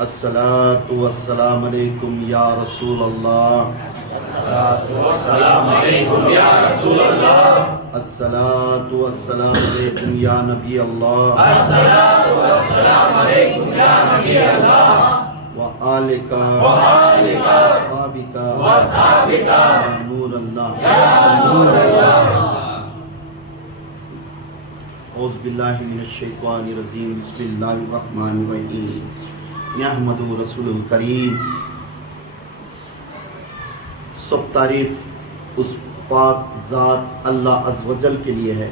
الصلاۃ والسلام علیکم یا رسول اللہ، السلام علیکم یا رسول اللہ، الصلاۃ والسلام علیکم یا نبی اللہ، السلام علیکم یا نبی اللہ، وآلک وآلک وصحابک وصحابک یا نور اللہ۔ یا نور اللہ۔ اعوذ باللہ من الشیطان الرجیم، بسم اللہ الرحمن الرحیم، نحمدہ رسول الکریم۔ سب تعریف اس پاک ذات اللہ عز و جل کے لیے ہے،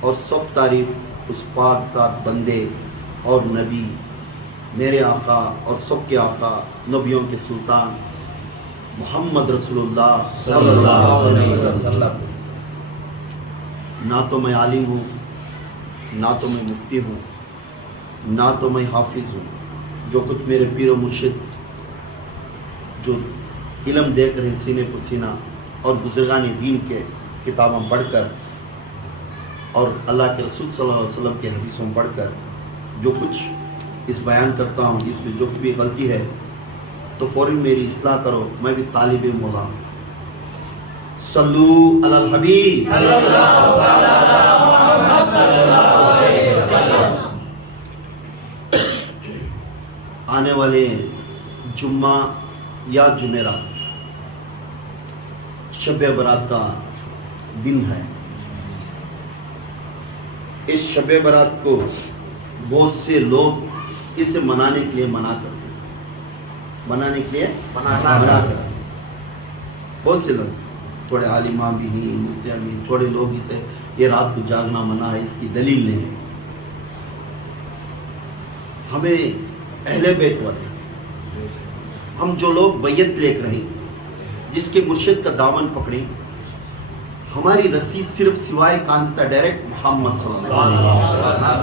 اور سب تعریف اس پاک ذات بندے اور نبی میرے آقا اور سب کے آقا نبیوں کے سلطان محمد رسول اللہ صلی اللہ علیہ وسلم۔ نہ تو میں عالم ہوں، نہ تو میں مفتی ہوں، نہ تو میں حافظ ہوں۔ جو کچھ میرے پیر و مرشد جو علم دے کر سینے پر سینہ اور بزرگان دین کے کتابیں پڑھ کر اور اللہ کے رسول صلی اللہ علیہ وسلم کے حدیثوں پڑھ کر جو کچھ اس بیان کرتا ہوں، اس میں جو بھی غلطی ہے تو فوراً میری اصلاح کرو، میں بھی طالب مولا ہوں۔ صلو علی الحبیب صلی اللہ علی محمد صلی اللہ علیہ وسلم۔ آنے والے جمعہ یا جمعرات شب برات کا دن ہے۔ اس شب برات کو بہت سے لوگ اسے منانے کے لیے منع کرتے ہیں، منانے کے لیے منع کرتے ہیں۔ بہت سے لوگ، تھوڑے عالماں بھی ہیں، مفتیاں بھی، تھوڑے لوگ اسے یہ رات کو جاگنا منع ہے، اس کی دلیل نہیں ہے۔ ہمیں اہل بیت والے، ہم جو لوگ بیعت لے کر رہے، جس کے مرشد کا دامن پکڑیں، ہماری رسی صرف سوائے کاندتا ڈائریکٹ محمد صلی اللہ علیہ وسلم۔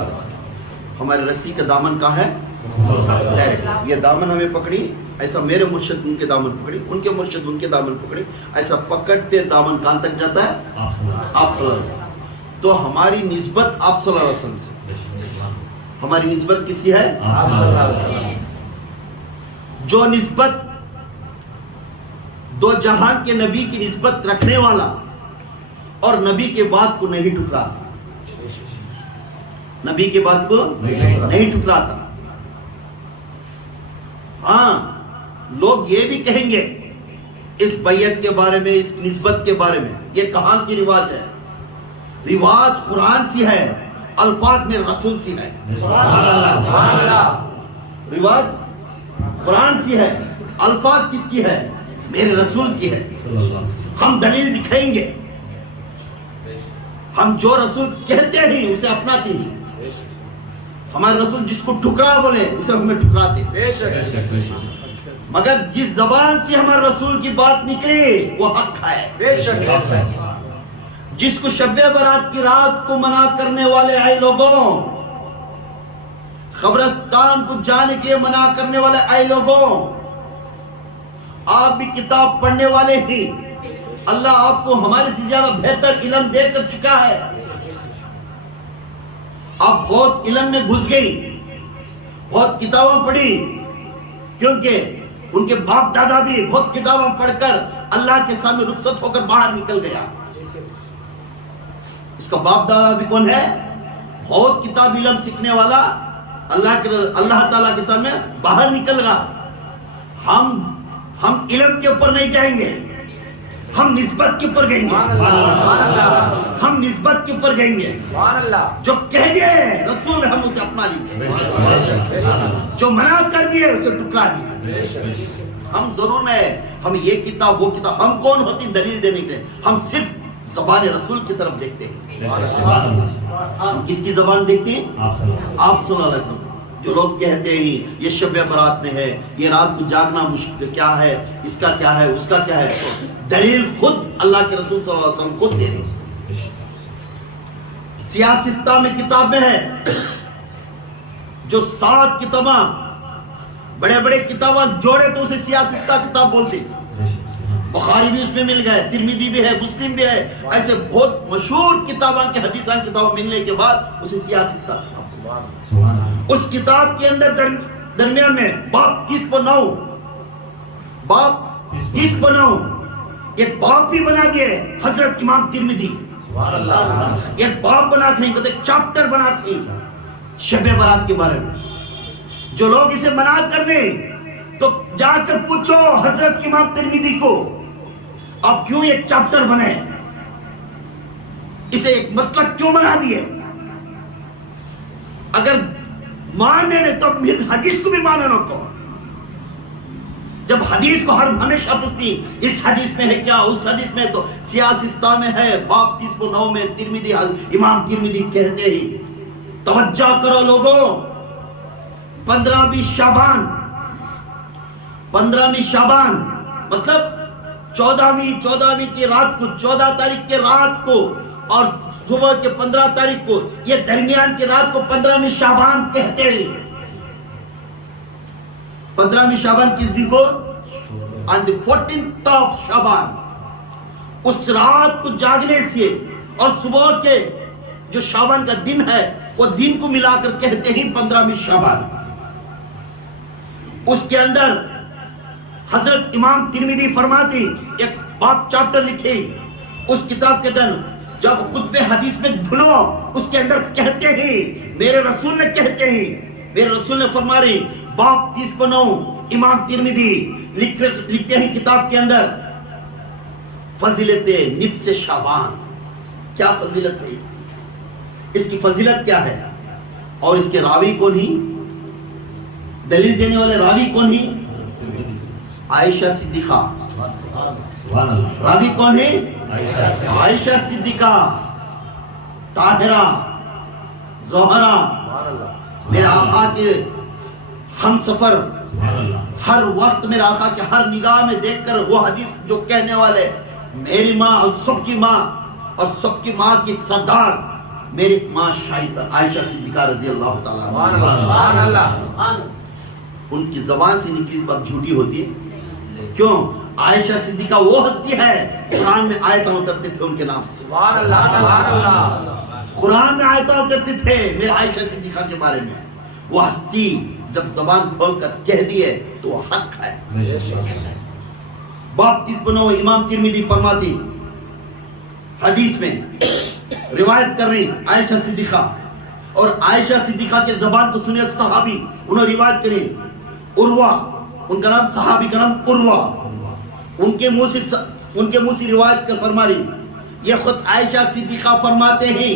ہماری رسی کا دامن کہاں ہے؟ ڈائریکٹ۔ یہ دامن ہمیں پکڑی، ایسا میرے مرشد ان کے دامن پکڑی، ان کے مرشد ان کے دامن پکڑی، ایسا پکڑتے دامن کہاں تک جاتا ہے؟ آپ صلی اللہ علیہ وسلم۔ تو ہماری نسبت آپ صلی اللہ علیہ وسلم سے، ہماری نسبت کسی ہے؟ آپ صلی اللہ علیہ وسلم۔ جو نسبت دو جہاں کے نبی کی نسبت رکھنے والا اور نبی کے بات کو نہیں ٹکراتا، نبی کے بات کو نہیں ٹکراتا۔ ہاں، لوگ یہ بھی کہیں گے اس بیعت کے بارے میں، اس نسبت کے بارے میں، یہ کہاں کی رواج ہے؟ رواج قرآن سی ہے، الفاظ میں رسول سی ہے۔ سبحان اللہ۔ رواج قرآن سی ہے، الفاظ کس کی ہے؟ میرے رسول کی ہے۔ ہم دلیل دکھائیں گے، ہم جو رسول کہتے ہیں اسے اپناتے ہیں۔ ہمارے رسول جس کو ٹھکرا بولے اسے ہمیں ٹھکراتے ہیں، مگر جس زبان سے ہمارے رسول کی بات نکلی وہ حق ہے۔ جس کو شب برات کی رات کو منع کرنے والے آئے لوگوں، قبرستان کو جانے کے لیے منع کرنے والے آئے لوگوں، آپ بھی کتاب پڑھنے والے ہی، اللہ آپ کو ہمارے سے زیادہ بہتر علم دے کر چکا ہے۔ آپ بہت علم میں گھس گئی، بہت کتابیں پڑھی، کیونکہ ان کے باپ دادا بھی بہت کتابیں پڑھ کر اللہ کے سامنے رخصت ہو کر باہر نکل گیا۔ اس کا باپ دادا بھی کون ہے؟ بہت کتاب علم سیکھنے والا، اللہ تعالیٰ کے سامنے باہر نکل گیا۔ ہم علم کے اوپر نہیں جائیں گے، ہم نسبت کے اوپر گئیں گے، ہم نسبت کے اوپر گئیں گے۔ جو کہہ گے رسول ہم اسے اپنا لیں گے، جو منع کر دیے اسے ٹکرا دیے۔ ہم ضرور نہیں، ہم یہ کتاب وہ کتاب، ہم کون ہوتی دلیل دینے کے؟ ہم صرف زبان رسول کی طرف دیکھتے ہیں۔ ہم کس کی زبان دیکھتے ہیں؟ آپ صلی اللہ علیہ وسلم۔ جو لوگ کہتے ہیں یہ شب برات میں ہے، یہ رات کو جاگنا مشکل کیا ہے، اس کا کیا ہے، اس کا کیا ہے، دلیل خود اللہ کے رسول صلی اللہ علیہ وسلم خود دے رہے۔ سیاستہ میں کتابیں ہیں جو 7 کتاباں، بڑے بڑے کتاباں جوڑے تو اسے سیاستہ کتاب بولتے۔ بخاری بھی اس میں مل گئے، ترمذی بھی ہے، مسلم بھی ہے، ایسے بہت مشہور کتاباں کے حدیثاں کتاب ملنے کے بعد اسے سیاستہ کتاب، اس کتاب کے اندر درمیان میں باب 30/9 باب 30/9 ایک باب بھی بنا دیا ہے حضرت امام ترمذی. ایک باب بنا کے نہیں کہتے چیپٹر بنا کے شب برات کے بارے میں. جو لوگ اسے منع کرنے تو جا کر پوچھو حضرت امام ترمذی کو آپ کیوں ایک چیپٹر بنائے, اسے ایک مسلک کیوں بنا دیے. اگر ماننے نے تو پھر حدیث کو بھی ماننا کو. جب حدیث کو ہمیشہ پوچھتی اس حدیث میں ہے کیا, اس حدیث میں تو سیاسستہ میں ہے باب 30/9 میں ترمذی امام ترمذی کہتے ہی. توجہ کرو لوگوں, 15ویں شعبان مطلب 14ویں کی رات کو, 14 تاریخ کے رات کو اور صبح کے 15 تاریخ کو, یہ درمیان کی رات کو 15ویں شعبان کہتے ہیں. 15ویں شعبان کس دن کو؟ on the 14th of شعبان. اس رات کو جاگنے سے اور صبح کے جو شعبان کا دن ہے وہ دن کو ملا کر کہتے ہیں 15ویں شعبان. اس کے اندر حضرت امام ترمذی فرماتے ایک باب چیپٹر لکھے اس کتاب کے اندر, جب خطب حدیث میں دھنو اس کے اندر کہتے ہیں میرے رسول نے کہتے ہیں, میرے رسول نے فرما رہے باب 30/9 امام ترمذی لکھتے ہیں کتاب کے اندر فضیلت نفس شعبان. کیا فضیلت ہے اس کی فضیلت کیا ہے اور اس کے راوی کون ہی, دلیل دینے والے راوی کون ہی؟ عائشہ صدیقہ. راوی کون ہے؟ عائشہ صدیقہ طاہرہ زہرا, میرے آقا کے ہم سفر. ہر وقت میرے آقا کے ہر نگاہ میں دیکھ کر وہ حدیث جو کہنے والے میری ماں اور سب کی ماں اور سب کی ماں کی سردار میری ماں شاہدہ عائشہ صدیقہ رضی اللہ تعالیٰ. ان کی زبان سے نکلی بات جھوٹی ہوتی ہے. کیوں؟ عائشہ صدیقہ وہ ہستی ہے قرآن میں آیتیں اترتے تھے ان کے نام سے. قرآن میں آیتیں اترتے تھے میرے عائشہ صدیقہ کے بارے میں. وہ ہستی جب زبان کھول کر کہہ دیے تو وہ حق ہے. باب 30/9 امام ترمذی فرماتی حدیث میں روایت کر رہی عائشہ صدیقہ, اور عائشہ صدیقہ کے زبان کو سنے صحابی انہوں روایت کریں عروہ, ان کا نام صحابی کا نام عروہ, ان کے منہ سے روایت کر فرما رہی یہ خود عائشہ صدیقہ فرماتے ہیں.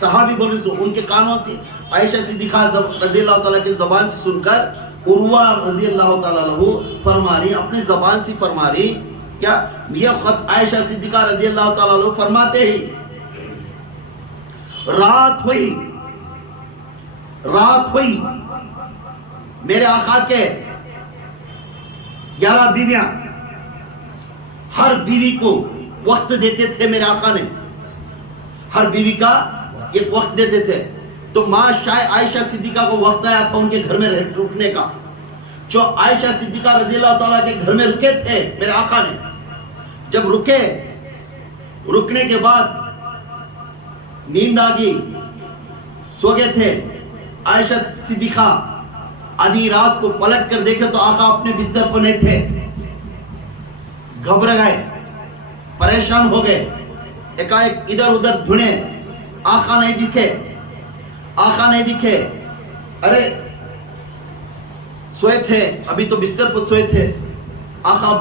صحابی بولنے سے ان کے کانوں سے عائشہ صدیقہ رضی اللہ تعالیٰ کے زبان سے سن کر عروہ رضی اللہ تعالیٰ عنہ فرما رہی, اپنے زبان سے فرما رہی کیا, یہ خود عائشہ صدیقہ رضی اللہ تعالیٰ عنہ فرماتے ہیں رات ہوئی میرے آقا کے 11 بیویاں, ہر بیوی کو وقت دیتے تھے میرے آقا نے, ہر بیوی کا ایک وقت دیتے تھے. تو ماں عائشہ صدیقہ کو وقت آیا تھا ان کے گھر میں رکنے کا. جو عائشہ صدیقہ رضی اللہ تعالیٰ کے گھر میں رکے تھے میرے آقا نے, جب رکنے کے بعد نیند آگئی, سو گئے تھے. عائشہ صدیقہ آدھی رات کو پلٹ کر دیکھے تو آقا اپنے بستر پر نہیں تھے. گھبر گئے, پریشان ہو گئے, ایک ادھر ادھر ڈھونڈے, آقا نہیں دکھے. ارے سوئے تھے, ابھی تو بستر پر سوئے تھے. آقا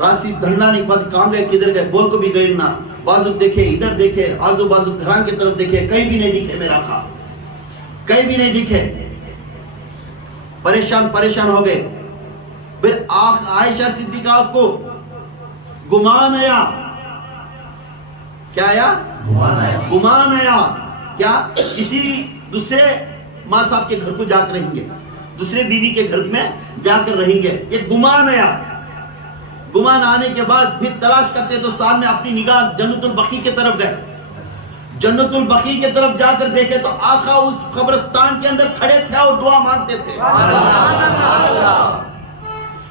راسی دھنڈا نہیں پاتے, کہاں گئے کدھر گئے بول کو بھی گئے نہ. بازو دیکھے, ادھر دیکھے, آزو بازو گھران کی طرف دیکھے, کہیں بھی نہیں دکھے میرا آقا, کہیں بھی نہیں دکھے. پریشان ہو گئے. پھر عائشہ صدیقہ کو گمان آیا. کیا آیا؟ گمان آیا. کیا؟ کسی دوسرے ماں صاحب کے گھر کو جا کر رہیں گے, دوسرے بیوی کے گھر میں جا کر رہیں گے. یہ گمان آیا. گمان آنے کے بعد پھر تلاش کرتے تو سامنے اپنی نگاہ جنت البقیع کی طرف گئے. جنت البقیع کی طرف جا کر دیکھے تو آقا اس قبرستان کے اندر کھڑے تھے اور دعا مانگتے تھے.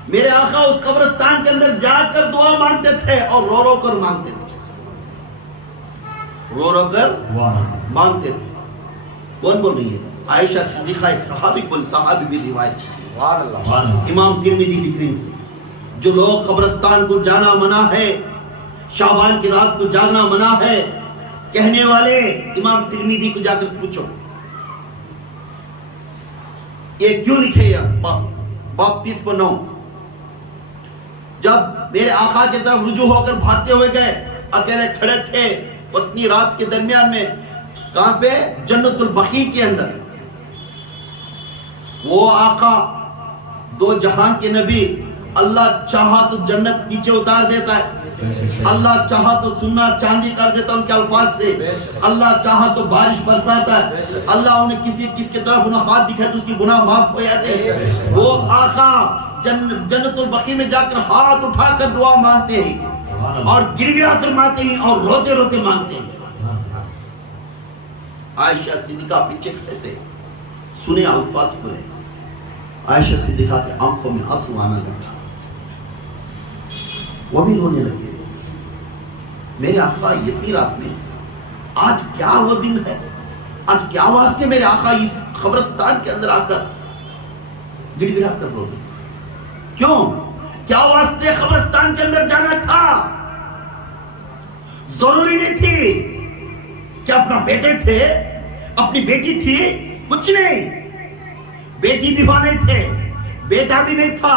میرے آقا اس قبرستان کے اندر جا کر دعا مانگتے تھے اور رو رو کر مانگتے تھے, رو رو کر مانگتے تھے. کون بول رہی ہے؟ عائشہ صدیقہ ایک صحابی بھی روایت کی۔ سبحان اللہ۔ امام ترمذی کی طرف سے جو لوگ قبرستان کو جانا منع ہے، شعبان کی رات کو جانا منع ہے کہنے والے، امام ترمذی کو جا کر پوچھو یہ کیوں لکھے یا باب 30/9 جب میرے آقا کی طرف رجوع ہو کر بھاگتے ہوئے گئے، اکیلے کھڑے تھے اتنی رات کے درمیان میں، کہاں پہ؟ جنت البقیع کے اندر۔ وہ آقا دو جہان کے نبی، اللہ چاہا تو جنت نیچے اتار دیتا ہے، اللہ چاہا تو سننا چاندی کر دیتا ان کے الفاظ سے، اللہ چاہا تو بارش برساتا ہے، اللہ انہیں کس کی طرف انہیں ہاتھ دکھائے تو اس کی گناہ معاف ہو جاتے ہیں۔ وہ آقا جنت البقیع میں جا کر ہاتھ اٹھا کر دعا مانگتے ہیں اور گڑ گڑا کر مانگتے ہیں اور روتے روتے مانگتے ہیں۔ عائشہ صدیقہ پیچھے کھڑے تھے، سنے الفاظ پورے، عائشہ صدیقہ کے آنکھوں میں آنسو آنے لگا، وہ بھی رونے لگے۔ میرے آقا اتنی رات میں، آج کیا وہ دن ہے، آج کیا واسطے میرے آقا اس قبرستان کے اندر آ کر گڑ گڑا کر رو رہے؟ کیوں؟ کیا واسطے قبرستان کے اندر جانا تھا؟ ضروری نہیں تھی کہ اپنا بیٹے تھے، اپنی بیٹی تھی، کچھ نہیں، بیٹی بھی وہاں نہیں تھے، بیٹا بھی نہیں تھا،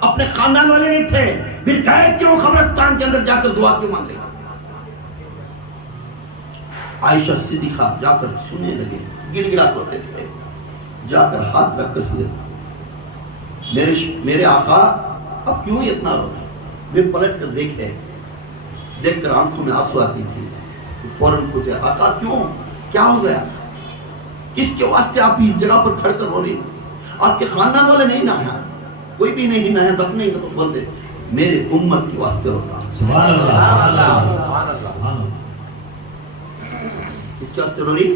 اپنے خاندان والے نہیں تھے، پھر گئے کیوں قبرستان کے اندر جا کر دعا کیوں مانگ رہے؟ عائشہ صدیقہ جا کر سننے لگے، گڑ گڑا کرتے تھے، جا کر ہاتھ رکھ کر سنے، میرے آقا اب کیوں اتنا رو رہے؟ پھر پلٹ کر دیکھ کر آنکھوں میں آنسو آتی تھی، فوراً پوچھے آقا کیوں، کیا ہو گیا، کس کے واسطے آپ اس جگہ پر کھڑ کر رو رہے؟ آپ کے خاندان والے نہیں نہایا، کوئی بھی نہیں نہایا، دفن نہیں کر بولتے میرے امت کے واسطے روتا۔ سبحان اللہ۔ کس کے واسطے رو رہی؟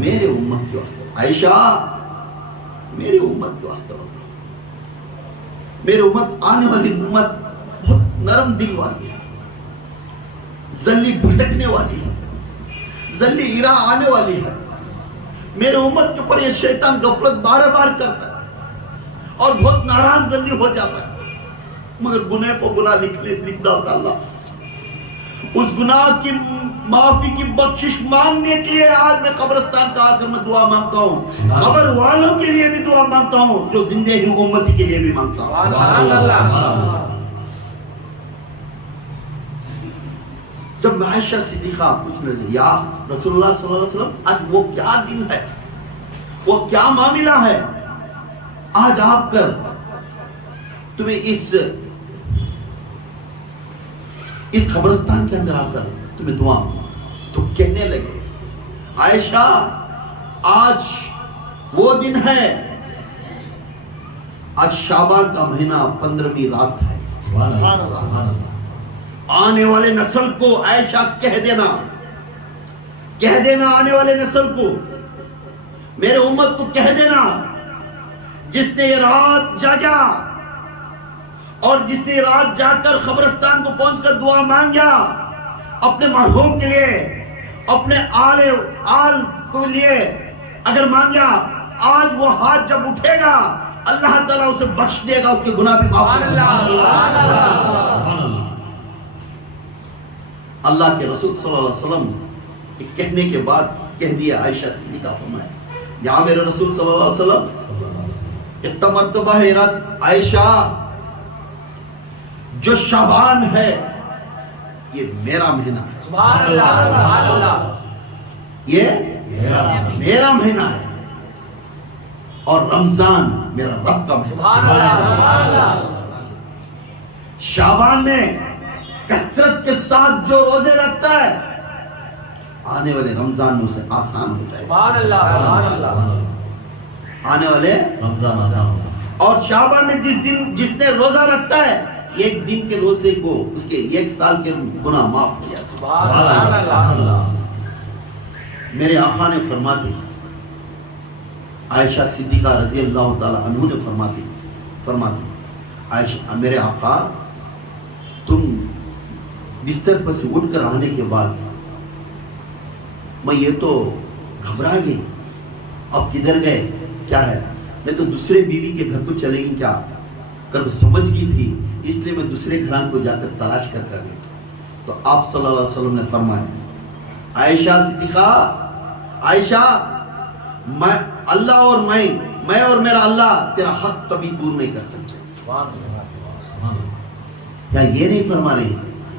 میرے امت کے واسطے۔ عائشہ میرے امت کے واسطے روتا، میرے امت آنے والی امت بہت نرم دل والی ہے، ذلی بھٹکنے والی ہے، ذلی ایرا آنے والی ہے۔ میرے امت کے اوپر یہ شیطان غفلت بار بار کرتا ہے اور بہت ناراض ذلی ہو جاتا ہے، مگر گناہ کو گناہ لکھ ڈالتا اللہ۔ اس گناہ کی معافی کی بخشش مانگنے کے لیے آج میں قبرستان کا آ کر میں دعا مانگتا ہوں، قبر والوں کے لیے بھی دعا مانگتا ہوں، جو زندہ ہیں امتی کے لیے بھی مانگتا ہوں۔ جب میں عائشہ صدیقہ پوچھنے لگی یا رسول اللہ صلی اللہ علیہ وسلم آج وہ کیا دن ہے، وہ کیا معاملہ ہے، آج آپ کر تمہیں اس قبرستان کے اندر آ کر تمہیں دعا، تو کہنے لگے عائشہ آج وہ دن ہے، آج شعبان کا مہینہ 15ویں رات ہے۔ آنے والے نسل کو عائشہ کہہ دینا آنے والے نسل کو، میرے امت کو کہہ دینا، جس نے یہ رات جاگا اور جس نے رات جاگ کر قبرستان کو پہنچ کر دعا مانگا اپنے مرحوم کے لیے، اپنے آل کو لیے اگر مانگا، آج وہ ہاتھ جب اٹھے گا اللہ تعالیٰ اسے بخش دے گا، اس کے گناہ بھی معاف کر دے گا۔ اللہ کے رسول صلی اللہ علیہ وسلم کہنے کے بعد کہہ دیا، عائشہ صدیقہ فرمائے یا میرے رسول صلی اللہ علیہ وسلم اتنا مرتبہ ہے عائشہ، جو شعبان ہے یہ میرا مہینہ ہے، سبحان اللہ، سبحان اللہ، یہ میرا مہینہ ہے، اور رمضان میرا رب کا مہینہ۔ سبحان اللہ، سبحان اللہ۔ شعبان میں کثرت کے ساتھ جو روزے رکھتا ہے آنے والے رمضان میں اسے آسان ہو جائے، سبحان اللہ، سبحان اللہ، آنے والے رمضان آسان ہوتا ہے۔ اور شعبان میں جس نے روزہ رکھتا ہے ایک دن کے روزے کو اس کے 1 سال کے گناہ معاف ہو جاتے ہیں۔ سبحان اللہ۔ میرے آقا نے فرما دی، عائشہ صدیقہ رضی اللہ تعالی عنہ نے فرما دی عائشہ میرے آقا تم بستر پر سے اٹھ کر آنے کے بعد میں یہ تو گھبرا گئی اب کدھر گئے, کیا ہے, میں تو دوسرے بیوی کے گھر کو چلے گی کیا کر سمجھ گئی تھی, اس لیے میں دوسرے گھران کو جا کر تلاش کر گئی. تو آپ صلی اللہ علیہ وسلم نے فرمایا, عائشہ صدیقہ, عائشہ, میں اللہ اور میں اور میرا اللہ تیرا حق کبھی دور نہیں کر سکتے. یا یہ نہیں فرما رہی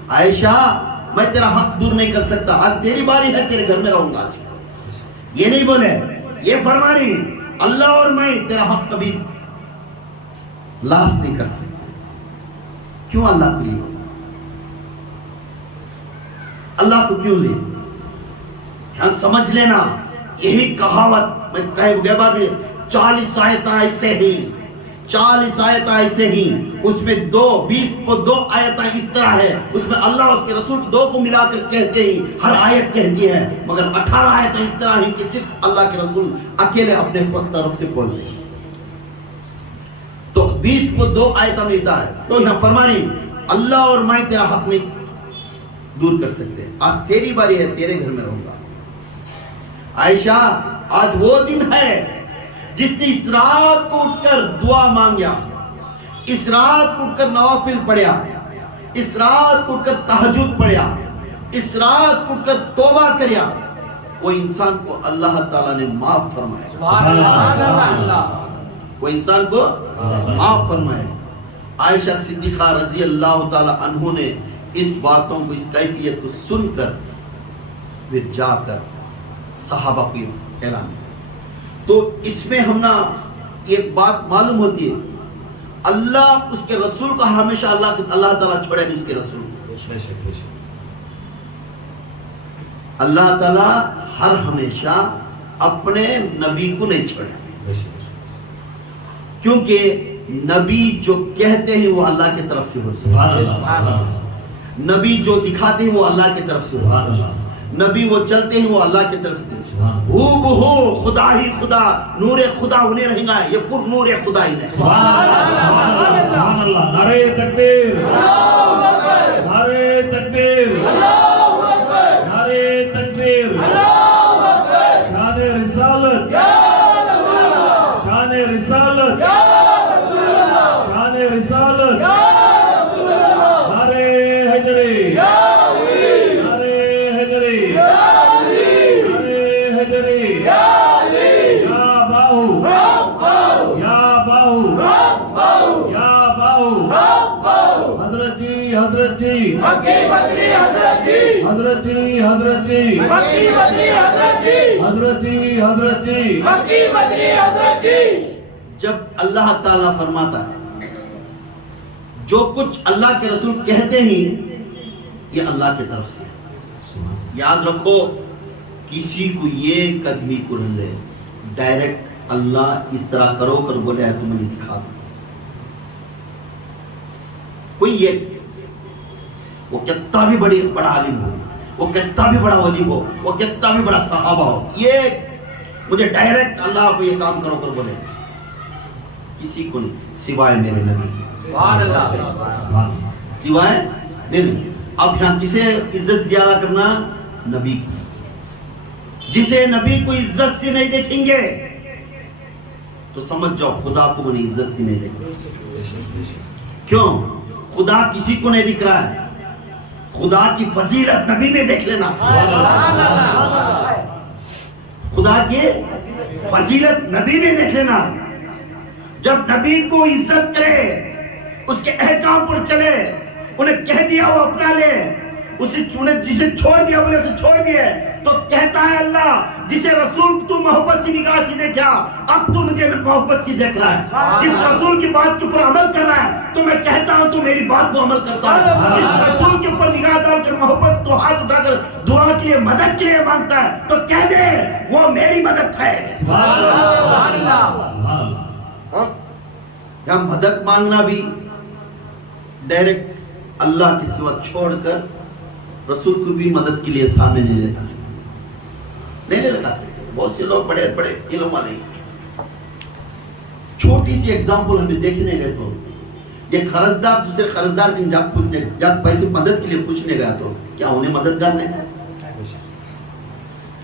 عائشہ میں تیرا حق دور نہیں کر سکتا, آج تیری باری ہے, تیرے گھر میں رہوں گا آج. یہ نہیں بولے, یہ فرما رہی اللہ اور میں تیرا حق کبھی لاس نہیں کر سکتے. کیوں اللہ کے لیے, اللہ کو کیوں لے؟ یہاں سمجھ لینا, یہی کہاوت میں کہے گئے بار 40 آیتیں ایسے ہی, 40 آیتیں ایسے ہی, اس میں 20 کو 2 آیتیں اس طرح ہے, اس میں اللہ اس کے رسول 2 کو ملا کر کہتے ہی ہر آیت کہتی ہے, مگر 18 آیتیں اس طرح ہی کہ صرف اللہ کے رسول اکیلے اپنے طرف سے بول رہے ہیں. تو 20 کو 2 آیتیں ملتا ہے. تو یہاں فرما رہی اللہ اور میں تیرا حق نہیں دور کر سکتے, آج تیری باری ہے, تیرے گھر میں رہوں گا. عائشہ آج وہ دن ہے جس نے اس رات کو اٹھ کر دعا مانگیا, اس رات کو اٹھ کر نوافل پڑھیا, اس رات کو اٹھ کر تہجد پڑھیا, اس رات کو اٹھ کر توبہ کریا, وہ انسان کو اللہ تعالیٰ نے معاف فرمایا. سبحان اللہ. وہ انسان کو معاف فرمائے. عائشہ صدیقہ رضی اللہ تعالیٰ عنہ نے اس باتوں کو, اس کیفیت کو سن کر پھر جا کر صحابہ کو اعلان کیا. تو اس میں ہم نا ایک بات معلوم ہوتی ہے, اللہ اس کے رسول کو ہمیشہ اللہ تعالیٰ چھوڑے نہیں, اس کے رسول کو اللہ تعالیٰ ہر ہمیشہ اپنے نبی کو نہیں چھوڑے, کیونکہ نبی جو کہتے ہیں وہ اللہ کی طرف سے ہوتے ہیں, نبی جو دکھاتے ہیں وہ اللہ کی طرف سے ہوتے ہیں, نبی وہ چلتے ہیں وہ اللہ کی طرف سے, ہو بہو خدا ہی خدا, نور خدا انہیں رہیں گا, یہ پر نور خدا ہی نہیں. سبحان اللہ. نعرہ تکبیر, نعرہ تکبیر, نعرہ تکبیر. شان رسالت, شان رسالت, شان رسالت. نعرہ حیدری, نعرہ حیدری, نعرہ حیدری. یا باہو, یا باہو, یا باہو. حضرت جی, حضرت جی, حضرت جی, حضرت جی, حضرت جی. جب اللہ تعالیٰ فرماتا ہے جو کچھ اللہ کے رسول کہتے ہیں یہ اللہ کی طرف سے, یاد رکھو کسی کو یہ قدمی کرن دے ڈائریکٹ اللہ اس طرح کرو کر بولے ہے تو مجھے دکھا دو. کوئی یہ وہ کتنا بھی بڑا عالم ہو, وہ کتنا بھی بڑا ولی ہو, وہ کتنا بھی بڑا صحابہ ہو, یہ مجھے ڈائریکٹ اللہ کو یہ کام کرو کر بولے, کسی کو نہیں سوائے میرے نبی کی. سبحان اللہ. سوائے نہیں. اب یہاں کسے عزت زیادہ کرنا, نبی کی. جسے نبی کو عزت سے نہیں دیکھیں گے تو سمجھ جاؤ خدا کو انہیں عزت سے نہیں دیکھیں. کیوں؟ خدا کسی کو نہیں دکھ رہا ہے, خدا کی فضیلت نبی میں دیکھ لینا. خدا کی فضیلت نبی میں دیکھ لینا. جب نبی کو عزت کرے, اس کے احکام پر چلے, انہیں کہہ دیا وہ اپنا لے, جسے چھوڑ دیا بولے اسے چھوڑ دیے, تو کہتا ہے اللہ جسے رسول تو محبت سی نگاہ سے دیکھا اب تو مجھے محبت سی دیکھ رہا ہے. جس رسول کی بات کے اوپر عمل کر رہا ہے تو میں کہتا ہوں تو میری بات کو عمل کرتا ہے. جس رسول کے اوپر نگاہ ڈال کر محبت سے تو ہاتھ اٹھا کر دعا کے لیے مدد کے لیے مانگتا ہے تو کہہ دے وہ میری مدد ہے. یا مدد مانگنا بھی ڈائریکٹ اللہ کے سوا چھوڑ کر رسول کو بھی مدد کے لیے سامنے نہیں لگا سکتے, نہیں لگا سکتے. بہت سے لوگ بڑے بڑے علم والے, چھوٹی سی ایگزامپل ہمیں دیکھنے گئے تو یہ قرضدار دوسرے قرضدار کی جب پیسے مدد کے لیے پوچھنے گیا تو کیا انہیں مددگار نہیں ہے؟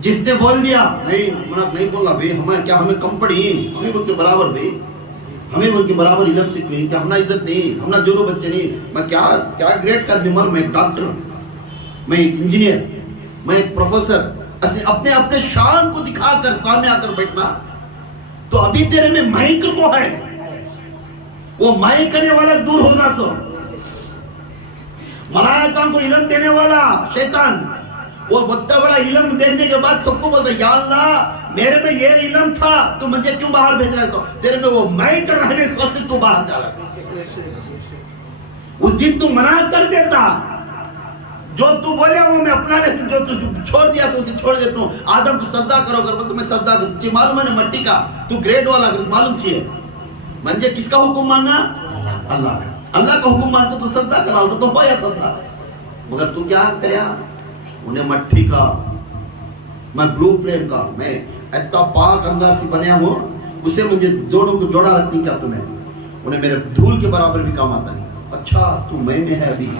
جس نے بول دیا نہیں منافق نہیں بولنا بھائی ہمیں کیا ہمیں کم پڑی ہمیں ان کے برابر بھائی ہمیں ان کے برابر علم سیکھیں کہ ہمنا عزت نہیں ہمنا جورو بچے نہیں میں کیا گریڈ کا بیمار میں ایک ڈاکٹر میں ایک انجینئر میں ایک پروفیسر اپنے اپنے شان کو دکھا کر سامنے آ کر بیٹھنا تو ابھی تیرے میں مائک کو ہے وہ مائک کرنے والا دور ہوگا سو ملائکہ کو علم دینے والا شیطان وہ بہت بڑا علم دیکھنے کے بعد سب کو بولتا یا اللہ میرے میں یہ علم تھا تو مجھے کیوں باہر بھیج رہا ہے تیرے میں وہ مائک رہنے اس وقت تو باہر جا رہا اس دن تو منع کر دیتا جو تو بولیا وہ میں اپنا لیتا جو تو چھوڑ دیا تو اسے چھوڑ دیتا ہوں آدم کو سجدہ کرو کر تو میں سجدہ کروں چی معلوم ہے نا مٹی کا تو گریڈ والا معلوم چیئے منجھے کس کا حکم ماننا اللہ کا حکم مانتا تو سجدہ کرا ہوتا تو ہو جاتا تھا مگر تو کیا کریا انہیں مٹی کا میں بلو فلیم کا میں اتنا پاک اندر سے بنیا ہوں اسے مجھے دونوں کو جوڑا رکھنی کیا تمہیں انہیں میرے دھول کے برابر بھی کام آتا نہیں اچھا تو میں ہے ابھی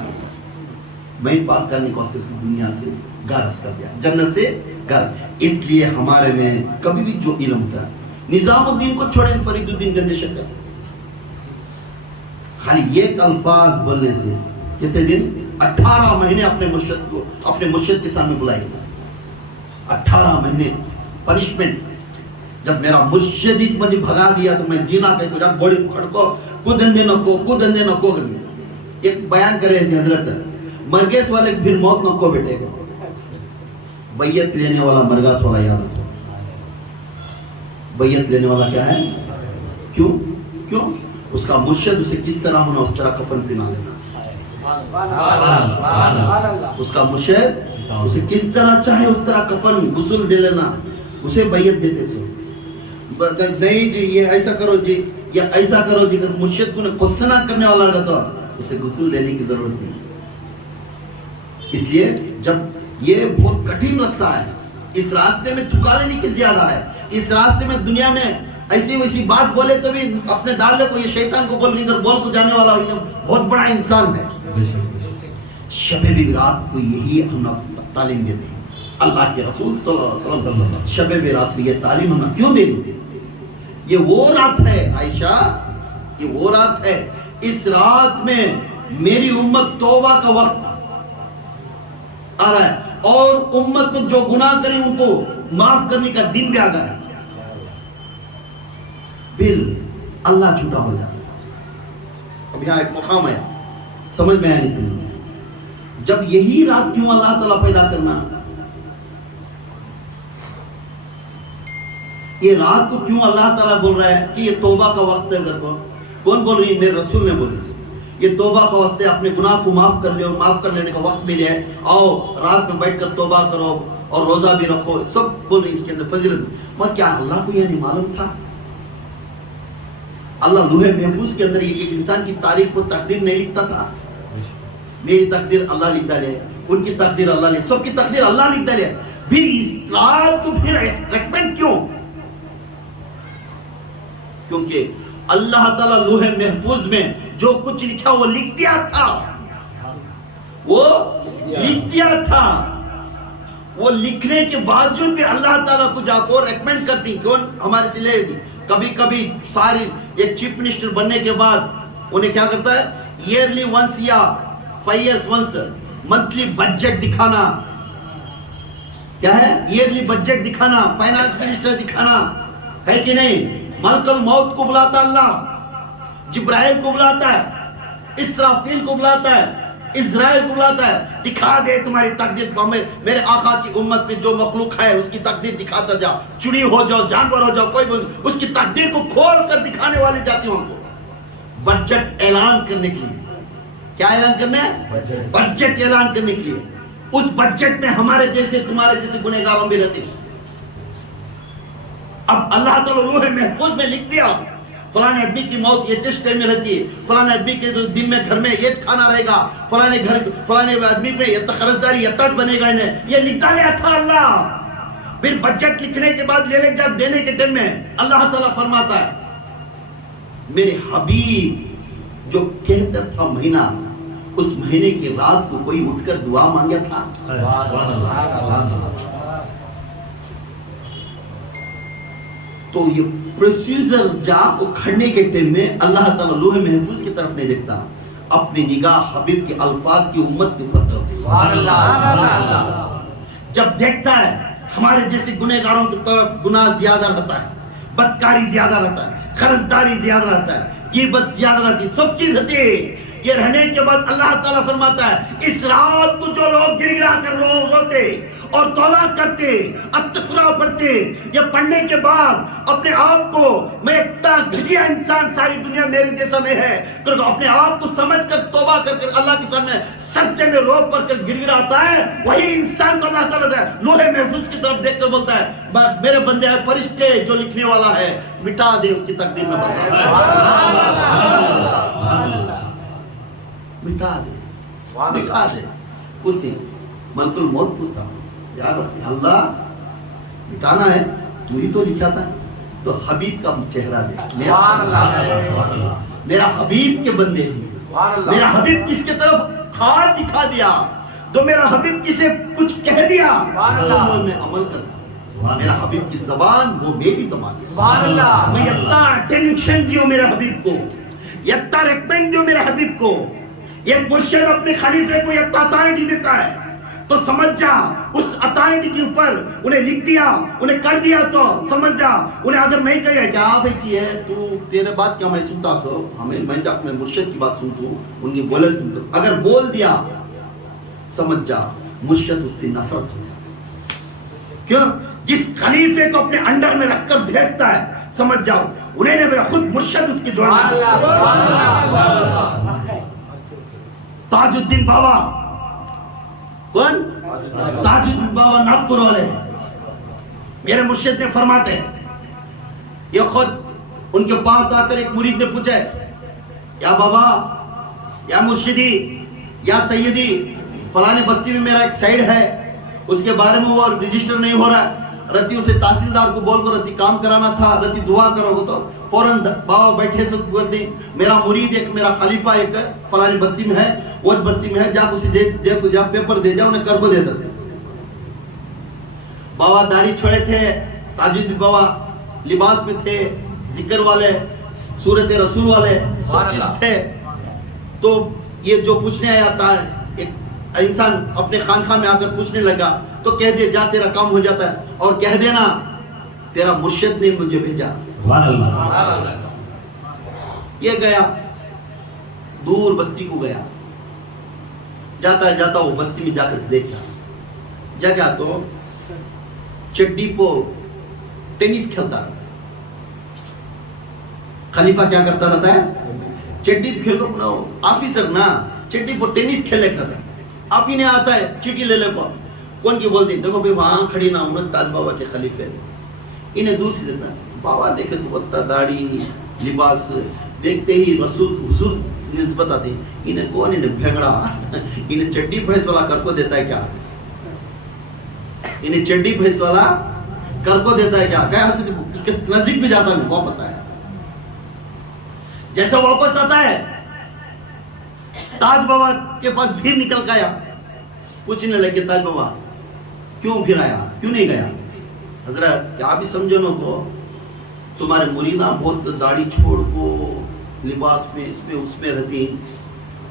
میں پاک کرنے کو سے دنیا سے غارت کر دیا جنت سے غارت اس لیے ہمارے میں کبھی بھی جو علم تھا نظام الدین کو چھوڑیں فرید الدین گنج شکر خالی ایک الفاظ بولنے سے کتنے دن 18 مہینے اپنے مرشد کے سامنے بلائی 18 مہینے پنشمنٹ جب میرا مرشد مجھے بھگا دیا تو میں جینا کہیں جب بوڑی کھڑکو کودندے نکو ایک بیان کرے ہیں حضرت مرگیس والے پھر موت نکو بیٹے گا بیعت لینے والا مرگاس والا یاد رکھو بیعت لینے والا کیا ہے کیوں اس کا مرشد اسے کس طرح ہونا اس طرح کفن پہنا لینا اس کا مرشد اسے کس طرح چاہے اس طرح کفن غسل دے لینا اسے بیعت دیتے سو نہیں جی یہ ایسا کرو جی یا ایسا کرو جی اگر مرشد کو کوسنا کرنے والا لگا تو اسے غسل دینے کی ضرورت نہیں اس لیے جب یہ بہت کٹھن راستہ ہے اس راستے میں تھکا لینے کی زیادہ ہے اس راستے میں دنیا میں ایسی ویسی بات بولے تو بھی اپنے دالے کو یہ شیطان کو بول کر بول کو جانے والا بہت بڑا انسان ہے شب برات کو یہی ہم تعلیم دیتے ہیں اللہ کے رسول صلی اللہ علیہ وسلم شب برات کو یہ تعلیم ہم کیوں دے دیتے یہ وہ رات ہے عائشہ یہ وہ رات ہے اس رات میں میری امت توبہ کا وقت آ رہا ہے اور امت میں جو گناہ کریں ان کو معاف کرنے کا دن بھی آ گیا ہے پھر اللہ جھوٹا ہو جاتا ہے اب یہاں ایک مقام ہے سمجھ میں آیا نہیں تمہیں جب یہی رات کیوں اللہ تعالیٰ پیدا کرنا یہ رات کو کیوں اللہ تعالیٰ بول رہا ہے کہ یہ توبہ کا وقت ہے اگر کون بول رہی ہے میرے رسول نے بولی یہ توبہ کا وقت ہے اپنے گناہ کو معاف کر لے اور معاف کر لینے کا وقت ملے ہے آؤ رات میں بیٹھ کر توبہ کرو اور روزہ بھی رکھو سب بول رہی اس کے اندر فضیلت مگر کیا اللہ کو یہ نہیں معلوم تھا اللہ لوح محفوظ کے اندر ایک انسان کی تاریخ کو تقدیر نہیں لکھتا تھا میری تقدیر اللہ لکھتا لے ان کی تقدیر اللہ لکھتا سب کی تقدیر اللہ لکھتا لے پھر اس رات کو پھر ریکمینڈ کیوں کیونکہ اللہ تعالیٰ لوح محفوظ میں جو کچھ لکھا وہ لکھ دیا تھا وہ لکھ دیا تھا وہ لکھنے کے باوجود بھی اللہ تعالیٰ کو جا کو ریکمینڈ کرتی کون ہمارے سے لے دی کبھی کبھی ساری ایک چیف منسٹر بننے کے بعد انہیں کیا کرتا ہے ایئرلی ونس یا 5 years ونس منتھلی بجٹ دکھانا کیا ہے ایئرلی بجٹ دکھانا فائنانس منسٹر دکھانا ہے کہ نہیں ملک الموت کو بلاتا اللہ جبرائیل کو بلاتا ہے اسرافیل کو بلاتا ہے اسرائیل کو بلاتا ہے دکھا دے تمہاری تقدیر میرے آقا کی امت میں جو مخلوق ہے اس کی تقدیر دکھاتا جا چڑی ہو جاؤ جانور ہو جاؤ کوئی اس کی تقدیر کو کھول کر دکھانے والے جاتی ہوں بجٹ اعلان کرنے کے لیے کیا اعلان کرنا ہے بجٹ اعلان کرنے کے لیے اس بجٹ میں ہمارے جیسے تمہارے جیسے گنہگاروں بھی رہتے ہیں اب اللہ تعالیٰ لوح محفوظ میں لکھ دیا فلانے آدمی کی موت یہ تش ٹائم میں رہتی ہے فلانے آدمی کے دن میں گھر میں یہ کھانا رہے گا فلانے آدمی میں یہ خرچداری یہ تج بنے گا انہیں یہ لکھتا لیا تھا اللہ پھر بجٹ لکھنے کے بعد لے جا دینے کے ٹائم میں اللہ تعالیٰ فرماتا ہے میرے حبیب جو کہتا تھا مہینہ اس مہینے کی رات کو کوئی اٹھ کر دعا مانگا تھا تو یہ پروسیجر جا کو کھڑنے کے ٹائم میں اللہ تعالیٰ لوح محفوظ کی طرف نہیں دیکھتا، اپنی نگاہ حبیب کے الفاظ کی امت کے اوپر کرتا۔ سبحان اللہ۔ جب دیکھتا ہے ہمارے جیسے گنہگاروں کی طرف گناہ زیادہ رہتا ہے، بدکاری زیادہ رہتا ہے، خرچداری زیادہ رہتا ہے، غیبت زیادہ رہتی ہے، سب چیز رہتی ہے، یہ رہنے کے بعد اللہ تعالیٰ فرماتا ہے اس رات کو جو لوگ گڑ گڑا کر روتے اور توبہ کرتے، استغفار پڑھتے، یہ پڑھنے کے بعد اپنے آپ کو، میں اتنا گھٹیا انسان ساری دنیا میرے جیسا نہیں ہے، کیونکہ اپنے آپ کو سمجھ کر توبہ کر کر اللہ کے سامنے سجدے میں رو پڑھ کر گڑ گڑاتا ہے، وہی انسان کو اللہ تعالیٰ لوح محفوظ کی طرف دیکھ کر بولتا ہے میرے بندے ہیں فرشتے جو لکھنے والا ہے مٹا دے اس کی تقدیر میں مٹا دے اسی ملک الموت پوچھتا ہوں یا اللہ مٹانا ہے تو ہی تو لکھاتا ہے، تو حبیب کا چہرہ دے، میرا حبیب کے بندے ہیں، میرا حبیب کس کے طرف ہاتھ دکھا دیا تو میرا حبیب کسے کچھ کہہ دیا تو میں عمل کرتا، میرا حبیب کی زبان وہ میری زبان ہے، میں اتنا ٹینشن دیو میرے حبیب کو، اتنا ریکمینڈ دیو میرے حبیب کو۔ ایک مرشد اپنے خلیفے کو اتنا اتھارٹی دیتا ہے تو سمجھ جا اس اتھارٹی کے اوپر انہیں لکھ دیا، انہیں کر دیا تو سمجھ جا، انہیں اگر نہیں کریا کیا بھائی کی ہے تو تیرے بات کیا میں سنتا سو، میں جب میں مرشد کی بات سنتا ہوں ان کی بولے اگر بول دیا سمجھ جا مرشد اس سے نفرت ہو جاتا، کیوں؟ جس خلیفے کو اپنے انڈر میں رکھ کر بھیجتا ہے سمجھ جاؤ انہیں نے خود مرشد اس کی جوڑنا۔ تاج الدین بابا کون؟ تاج الدین بابا ناگپور والے میرے مرشد نے فرماتے یہ خود ان کے پاس آ کر ایک مرید نے پوچھا یا بابا یا مرشدی یا سیدی فلانے بستی میں میرا ایک سائڈ ہے اس کے بارے میں وہ رجسٹر نہیں ہو رہا ہے، رتی اسے تحصیلدار کو بول کر رتی کام کرانا تھا، رتی دعا کرو گے تو فوراً بابا بیٹھے سے کرتی میرا مرید ایک میرا خلیفہ ایک فلانی بستی میں ہے، وہ بستی میں ہے، جا اسے دے جا پیپر دے جا انہیں کر کو دیتا تھے۔ بابا داڑھی چھوڑے تھے، تاج الدین بابا لباس میں تھے، ذکر والے، سورت رسول والے سب چیز تھے، تو یہ جو پوچھنے آیا تھا ایک انسان اپنے خانقاہ میں آ کر پوچھنے لگا تو کہہ دے جا تیرا کام ہو جاتا ہے اور کہہ دینا تیرا مرشد نے مجھے بھیجا۔ یہ گیا دور بستی کو گیا، جاتا وہ بستی میں جا کر دیکھا جگہ تو چڈی پو ٹینس کھیلتا رہتا ہے، خلیفہ کیا کرتا رہتا ہے چڈی کھیلو نا آفیسر نا چڈی پو ٹینس کھیلے کرتا ہے، آپ ہی نے آتا ہے چٹی لے لے کو کون کی بولتی دیکھو بھئی وہاں کھڑی نا ہوں تاج بابا کے خلیفے، انہیں دوسری دیتا بابا دیکھے تو اتنا داڑھی لباس دیکھتے ہی رسول حضور نسبت آتی، انہیں کون انہیں بھیگڑا انہیں چڈی بھیس والا کر کو دیتا ہے کیا، انہیں چڈی بھیس والا کر کو دیتا ہے کیا، کہا اس کے نزدیک بھی جاتا نہیں، واپس آیا جیسا واپس آتا ہے تاج بابا کے پاس پھر نکل گیا، پوچھنے لگے تاج بابا کیوں پھر آیا کیوں نہیں گیا؟ حضرت کیا بھی سمجھو نا کو تمہارے مریداں بہت داڑھی چھوڑ کو لباس میں اس میں رہتی،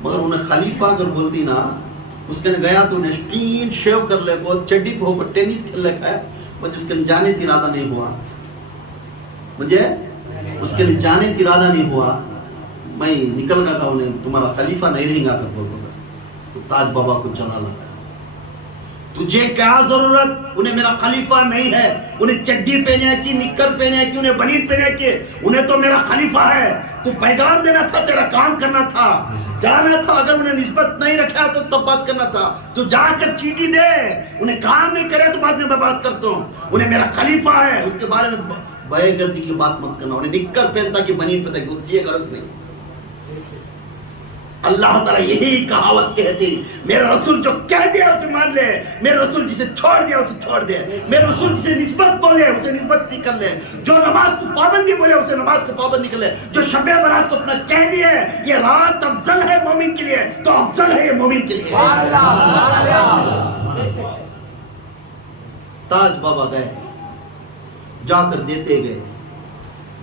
مگر انہیں خلیفہ اگر بولتی نا اس کے گیا تو انہیں اسٹرین شیو کر لے کو چڈی پہ ہو کر ٹینس کھیل لے ہے، مجھے اس کے جانے تھی ارادہ نہیں ہوا، مجھے اس کے جانے تھی ارادہ نہیں ہوا، میں نکل گا انہیں تمہارا خلیفہ نہیں رہیں گا کر بول گا، تو تاج بابا کو چلا لگا تجھے کیا ضرورت، انہیں میرا خلیفہ نہیں ہے، انہیں چڈی پہنے کی نکر پہنے کی انہیں بنیل پہنے کی، انہیں تو میرا خلیفہ ہے، تو پیغام دینا تھا، تیرا کام کرنا تھا، جانا تھا، اگر انہیں نسبت نہیں رکھا تو تب بات کرنا تھا، تو جا کر چیٹی دے، انہیں کام نہیں کرے تو بعد میں بات کرتا ہوں، انہیں میرا خلیفہ ہے، اس کے بارے میں بے گردی کی بات مت کرنا، انہیں نکر پہنتا کہ بنیل پہنتا کہ یہ غرض نہیں۔ اللہ تعالیٰ یہی کہاوت کہتی میرا رسول جو کہہ دیا اسے مان لے، میرا رسول جسے چھوڑ دیا اسے چھوڑ دے، میرا رسول جسے نسبت بولے اسے نسبت نہیں کر لے، جو نماز کو پابندی بولے اسے نماز کو پابندی کر لے، جو شب برات کو اپنا کہہ دیا یہ رات افضل ہے مومن کے لیے تو افضل ہے یہ مومن کے لیے۔ تاج بابا گئے، جا کر دیتے گئے،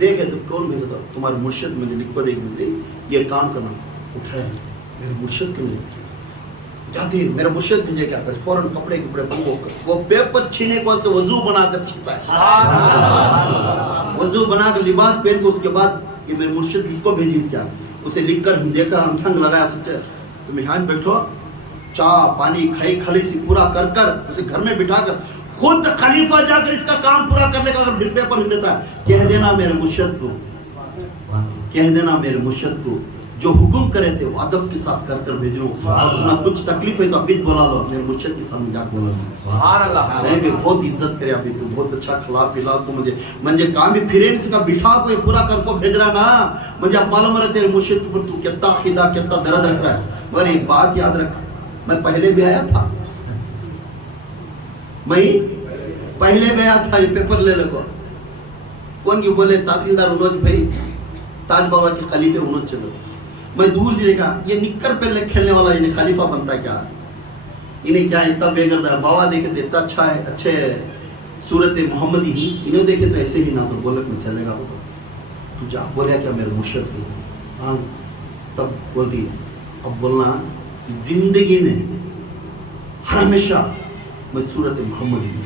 دیکھے تو کون بھیجا تھا؟ تمہارے مرشد میں نے لکھ کو دیکھ مجھے یہ کام کرنا. اٹھایا میرے مرشد کے لیے جاتے ہیں، میرا مرشد بھیجے کیا کرے، فوراً کپڑے بنگو کر وہ پیپر چھینے کو واسطے وضو بنا کر چھپا ہے، وضو بنا کر لباس پہن کو. اس کے بعد یہ میرے مرشد کو بھیجی اس کیا اسے لکھ کر دیکھا، ہم ٹھنگ لگایا سچے تم یہاں بیٹھو، چاہ پانی کھائی کھلی سی پورا کر کر اسے گھر میں بٹھا کر خود خلیفہ جا کر اس کا کام پورا کرنے کا اگر پیپر ہو دیتا ہے، کہہ دینا میرے مرشد کو، کہہ دینا میرے مرشد کو جو حکم کرے تھے وہ ادب کے ساتھ کر کر بھیجو، اور تمہیں کچھ تکلیف ہے تو ابھی بولا لو، میرے مرشد کے سامنے جا کے بولا لو. میں بھی بہت عزت کرے ابھی تو بہت اچھا کھلا پلا کو مجھے کام بھی پھرے نہیں سکا، بٹھا کو یہ پورا کر کو بھیج رہا نا. مجھے اب معلوم رہا تیرے مرشد پر تو کتنا خدا کتنا درد رکھ رہا ہے. مگر ایک بات یاد رکھ، میں پہلے بھی آیا تھا، میں پہلے گیا تھا یہ پیپر لے لگو. کون کی بولے تحصیلدار انوج بھائی تاج بابا کے خلیفے انوج چلو. میں دور سے دیکھا یہ نکر پہلے کھیلنے والا انہیں خلیفہ بنتا ہے کیا، انہیں کیا اتنا بے گرد ہے. بابا دیکھے تو اتنا اچھا ہے، اچھے صورت محمدی ہی، انہیں دیکھے تو ایسے ہی نہ تو بولک میں چلے گا وہ تو جا بولیا کیا میرے مرشد کو. ہاں تب بولتی اب بولنا زندگی میں ہر ہمیشہ میں صورت محمدی ہوں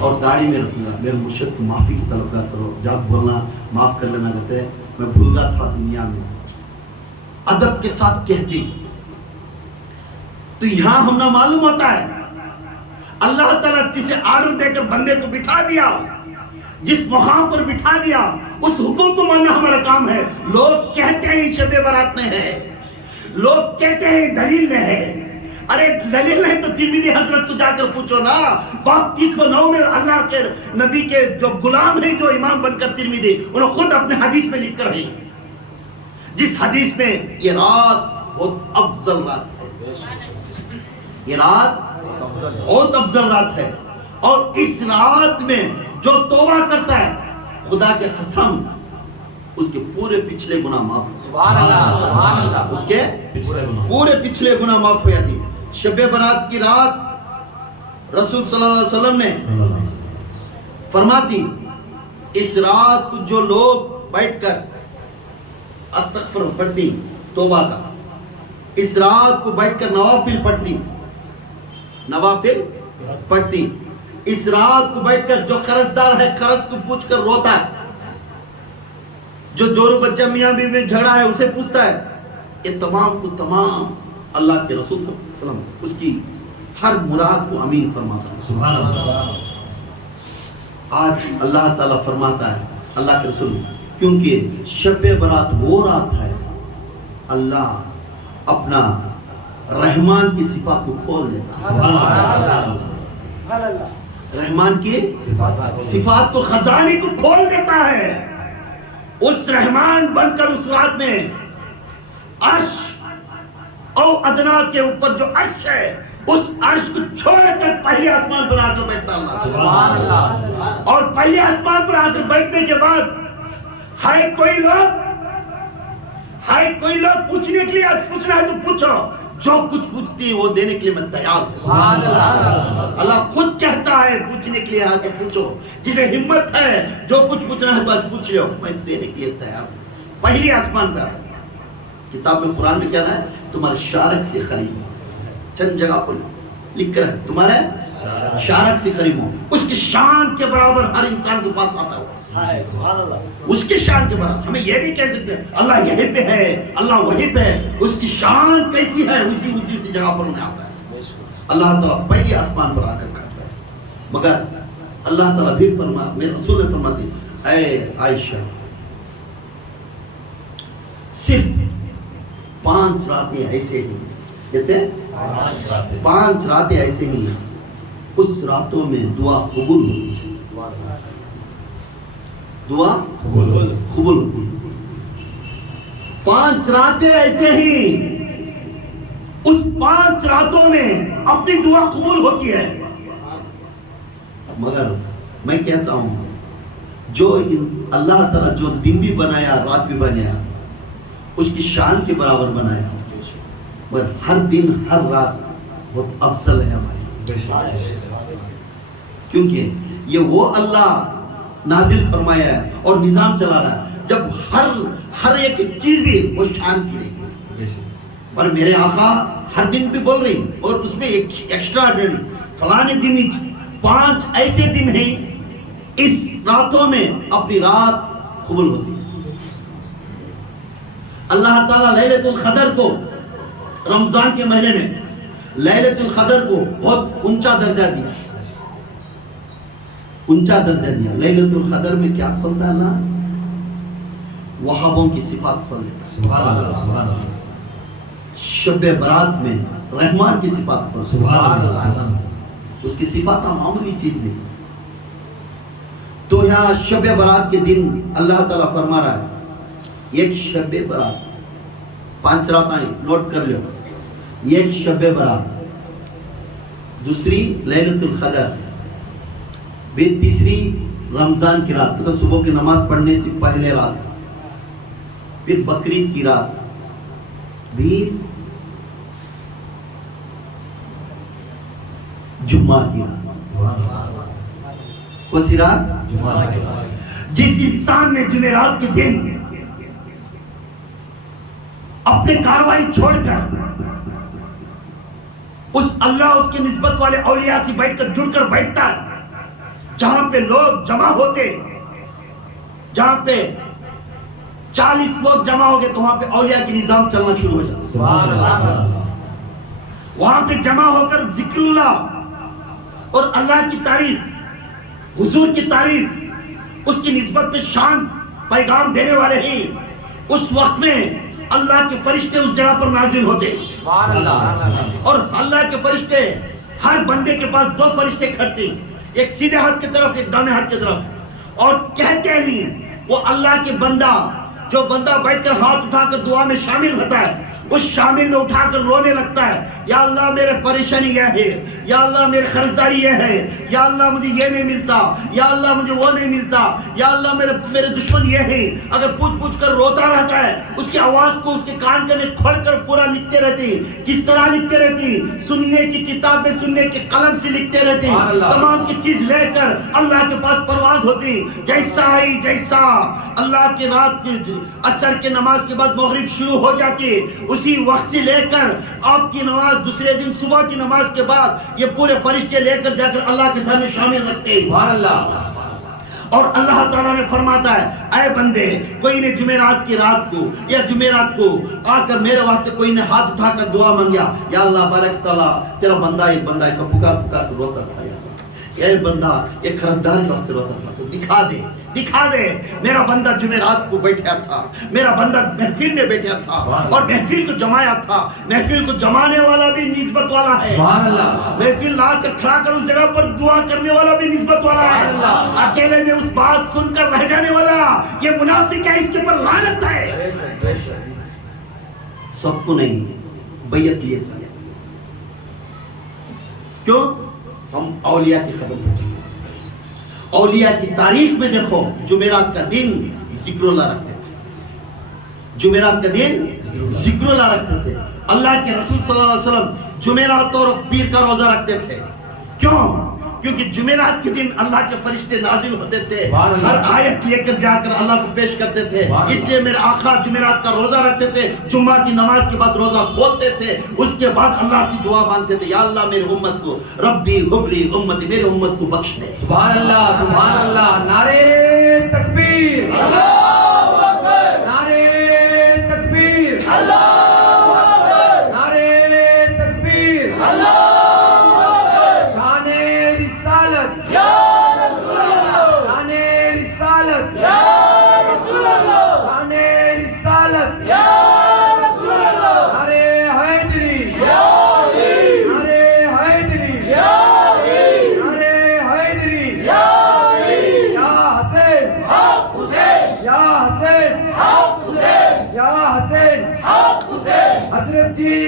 اور داڑھی میں رکھوں گا. میرے مرشد کو معافی کی طلبگار کرو، جب بولنا معاف کر لینا کہتے ہیں میں بھول گیا تھا دنیا میں. ادب کے ساتھ کہتی تو یہاں ہم نہ معلوم ہوتا ہے اللہ تعالیٰ جسے آرڈر دے کر بندے کو بٹھا دیا، جس مقام پر بٹھا دیا اس حکم کو ماننا ہمارا کام ہے. لوگ کہتے ہیں شب برات میں ہے، لوگ کہتے ہیں دلیل میں ہے. ارے دلیل نہیں تو ترمذی حضرت کو جا کر پوچھو نا، باب 30:9 میں اللہ کے نبی کے جو غلام ہیں جو امام بن کر ترمذی انہوں خود اپنے حدیث میں لکھ کر ہیں، جس حدیث میں یہ رات بہت افضل رات ہے، یہ رات بہت افضل رات ہے، اور اس رات میں جو توبہ کرتا ہے خدا کے قسم اس کے پورے پچھلے گناہ معاف، سبحان اللہ سبحان اللہ، اس کے پورے پچھلے گناہ معاف ہو جاتی. شب برات کی رات رسول صلی اللہ علیہ وسلم نے فرماتی اس رات کو جو لوگ بیٹھ کر استغفر پڑھتی توبہ کا، اس رات کو بیٹھ کر نوافل پڑھتی، اس رات کو بیٹھ کر جو قرضدار ہے قرض کو پوچھ کر روتا ہے، جو جورو بچہ میاں بیوی میں جھگڑا ہے اسے پوچھتا ہے، یہ تمام کو تمام اللہ کے رسول صلی اللہ علیہ وسلم اس کی ہر مراد کو امین فرماتا ہے. سبحان اللہ. آج اللہ تعالیٰ فرماتا ہے اللہ کے رسول، کیونکہ شب برات وہ رات ہے اللہ اپنا رحمان کی صفات کو کھول دیتا ہے، رحمان کی صفات کو خزانے کو کھول دیتا ہے. اس رحمان بن کر اس رات میں عرش او ادنا کے اوپر جو عرش ہے اس عرش کو چھوڑ کر پہلے آسمان پر آ کر بیٹھتا اللہ سبحان اللہ. اور پہلے آسمان پر آ کر بیٹھنے کے بعد ہے کوئی لوگ پوچھنے کے لیے آج پوچھنا ہے تو پوچھو، جو کچھ پوچھتی ہے وہ دینے کے لیے میں تیار ہوں. سبحان اللہ. اللہ خود کہتا ہے پوچھنے کے لیے آ کے پوچھو، جسے ہمت ہے جو کچھ پوچھنا ہے تو آج پوچھ لو، میں دینے کے لیے تیار ہوں. پہلی آسمان پہ آتا ہے. کتاب میں قرآن میں کیا رہا ہے تمہارے شارک سے قریب ہو، چند جگہ پر لکھ کر ہے تمہارے شارک سے قریب ہو. اس کی شان کے برابر ہر انسان کے پاس آتا ہوا، اس کی شان کے برابر. ہمیں یہ نہیں کہہ سکتے اللہ یہیں پہ ہے اللہ وہیں پہ ہے، اس کی شان کیسی ہے اسی جگہ پر انہیں آتا ہے. اللہ تعالیٰ پہلی آسمان پر آ کر کھڑتا ہے. مگر اللہ تعالیٰ بھی میرے رسول نے فرماتے اے عائشہ صرف 5 راتیں ایسے ہی، کہتے ہیں 5 راتیں ایسے ہی اس راتوں میں دعا قبول ہوتی، دعا قبول ہوتی. 5 راتیں ایسے ہی اس 5 راتوں میں اپنی دعا قبول ہوتی ہے. مگر میں کہتا ہوں جو اللہ تعالیٰ جو دن بھی بنایا رات بھی بنایا اس کی شان کے برابر بنایا، مگر ہر دن ہر رات بہت افضل ہے ہماری، کیونکہ یہ وہ اللہ نازل فرمایا ہے اور نظام چلا رہا ہے، جب ہر ایک چیز بھی وہ شان کی رہے گی. پر میرے آقا ہر دن بھی بول رہی اور اس میں ایک ایکسٹرا فلانے دن 5 ایسے دن ہیں اس راتوں میں اپنی رات قبول ہوتی ہے. اللہ تعالیٰ لیلۃ القدر کو رمضان کے مہینے میں لیلۃ القدر کو بہت اونچا درجہ دیا، اونچا درجہ دیا. لیلۃ القدر میں کیا کھولتا ہے اللہ؟ وہابوں کی صفات کھول دیتا ہے. سبحان اللہ سبحان اللہ شب برات میں رحمان کی صفات کھول دیتا ہے. سبحان اللہ. اس کی صفات معمولی چیز نہیں. تو یہاں شب برات کے دن اللہ تعالیٰ فرما رہا ہے ایک شب برات 5 راتیں نوٹ کر لو. ایک شب برات، دوسری لیلۃ القدر، پھر تیسری رمضان کی رات مطلب صبح کی نماز پڑھنے سے پہلے رات، پھر بقرعید کی رات، پھر جمعہ کی رات. کون سی رات؟ جس انسان نے جمعرات کے دن اپنے کاروائی چھوڑ کر اس اللہ اس کے نسبت والے اولیاء سے بیٹھ کر جڑ کر بیٹھتا ہے، جہاں پہ لوگ جمع ہوتے، جہاں پہ 40 لوگ جمع ہو گئے تو وہاں پہ اولیاء کی نظام چلنا شروع ہو جاتا. وہاں پہ جمع ہو کر ذکر اللہ اور اللہ کی تعریف، حضور کی تعریف، اس کی نسبت پہ شان پیغام دینے والے ہی اس وقت میں اللہ کے فرشتے اس جگہ پر نازل ہوتے. اور اللہ کے فرشتے ہر بندے کے پاس 2 فرشتے کھڑتے، ایک سیدھے ہاتھ کی طرف ایک دائیں ہاتھ کی طرف، اور کہتے ہیں وہ اللہ کے بندہ جو بندہ بیٹھ کر ہاتھ اٹھا کر دعا میں شامل ہوتا ہے اس شامل میں اٹھا کر رونے لگتا ہے، یا اللہ میرے پریشانی یہ ہے، یا اللہ میرے خرچداری یہ ہے، یا اللہ مجھے یہ نہیں ملتا، یا اللہ مجھے وہ نہیں ملتا، یا اللہ میرے دشمن یہ ہے. اگر پوچھ کر روتا رہتا ہے، اس کی آواز کو اس کے کان کے لئے کھڑ کر پورا لکھتے رہتے. کس طرح لکھتے رہتے؟ سننے کی کتاب میں سننے کے قلم سے لکھتے رہتے، تمام کی چیز لے کر اللہ کے پاس پرواز ہوتی. جیسا اللہ کی رات کی عصر کے نماز کے بعد مغرب شروع ہو جاتی، اسی وقت سے لے کر آپ کی نماز دوسرے دن صبح کی نماز کے بعد یہ پورے فرشتے لے کر جا کر اللہ کے سامنے شامل رکھتے ہیں. اور اللہ تعالیٰ نے فرماتا ہے اے بندے کوئی نے جمعرات کی رات کو یا جمعرات کو آ کر میرے واسطے کوئی نے ہاتھ اٹھا کر دعا مانگیا، یا اللہ بارک تعالیٰ تیرا بندہ ایک بندہ ایسا پکار کر روتا تھا، یا بندہ ایک خریدار کے واسطے روتا تھا، تو دکھا دے میرا بندہ جمعرات کو بیٹھا تھا، میرا بندہ محفل میں بیٹھا تھا اور محفل کو جمایا تھا. محفل کو جمانے والا بھی نسبت والا ہے، محفل لا کر کھڑا کر اس جگہ پر دعا کرنے والا بھی نسبت والا ہے. اکیلے میں اس بات سن کر رہ جانے والا یہ منافق ہے، اس کے پر لعنت ہے. سب کو نہیں، بیعت لیے سمجھا. کیوں؟ ہم اولیاء کی خبر پہ چلیں. اولیاء کی تاریخ میں دیکھو جمعرات کا دن ذکر اللہ رکھتے تھے، جمعرات کا دن ذکر اللہ رکھتے تھے. اللہ کے رسول صلی اللہ علیہ وسلم جمعرات اور پیر کا روزہ رکھتے تھے. کیوں؟ کیونکہ جمعرات کے دن اللہ کے فرشتے نازل ہوتے تھے، ہر آیت لے کر جا کر اللہ کو پیش کرتے تھے. اس لیے میرے آقا جمعرات کا روزہ رکھتے تھے، جمعہ کی نماز کے بعد روزہ کھولتے تھے، اس کے بعد اللہ سے دعا مانگتے تھے، یا اللہ میری امت کو ربی حبلی امت، میری امت کو بخش دے. سبحان اللہ. نعرے تکبیر، اللہ اکبر. نعرے تکبیر، اللہ اکبر. نعرے تکبیر، اللہ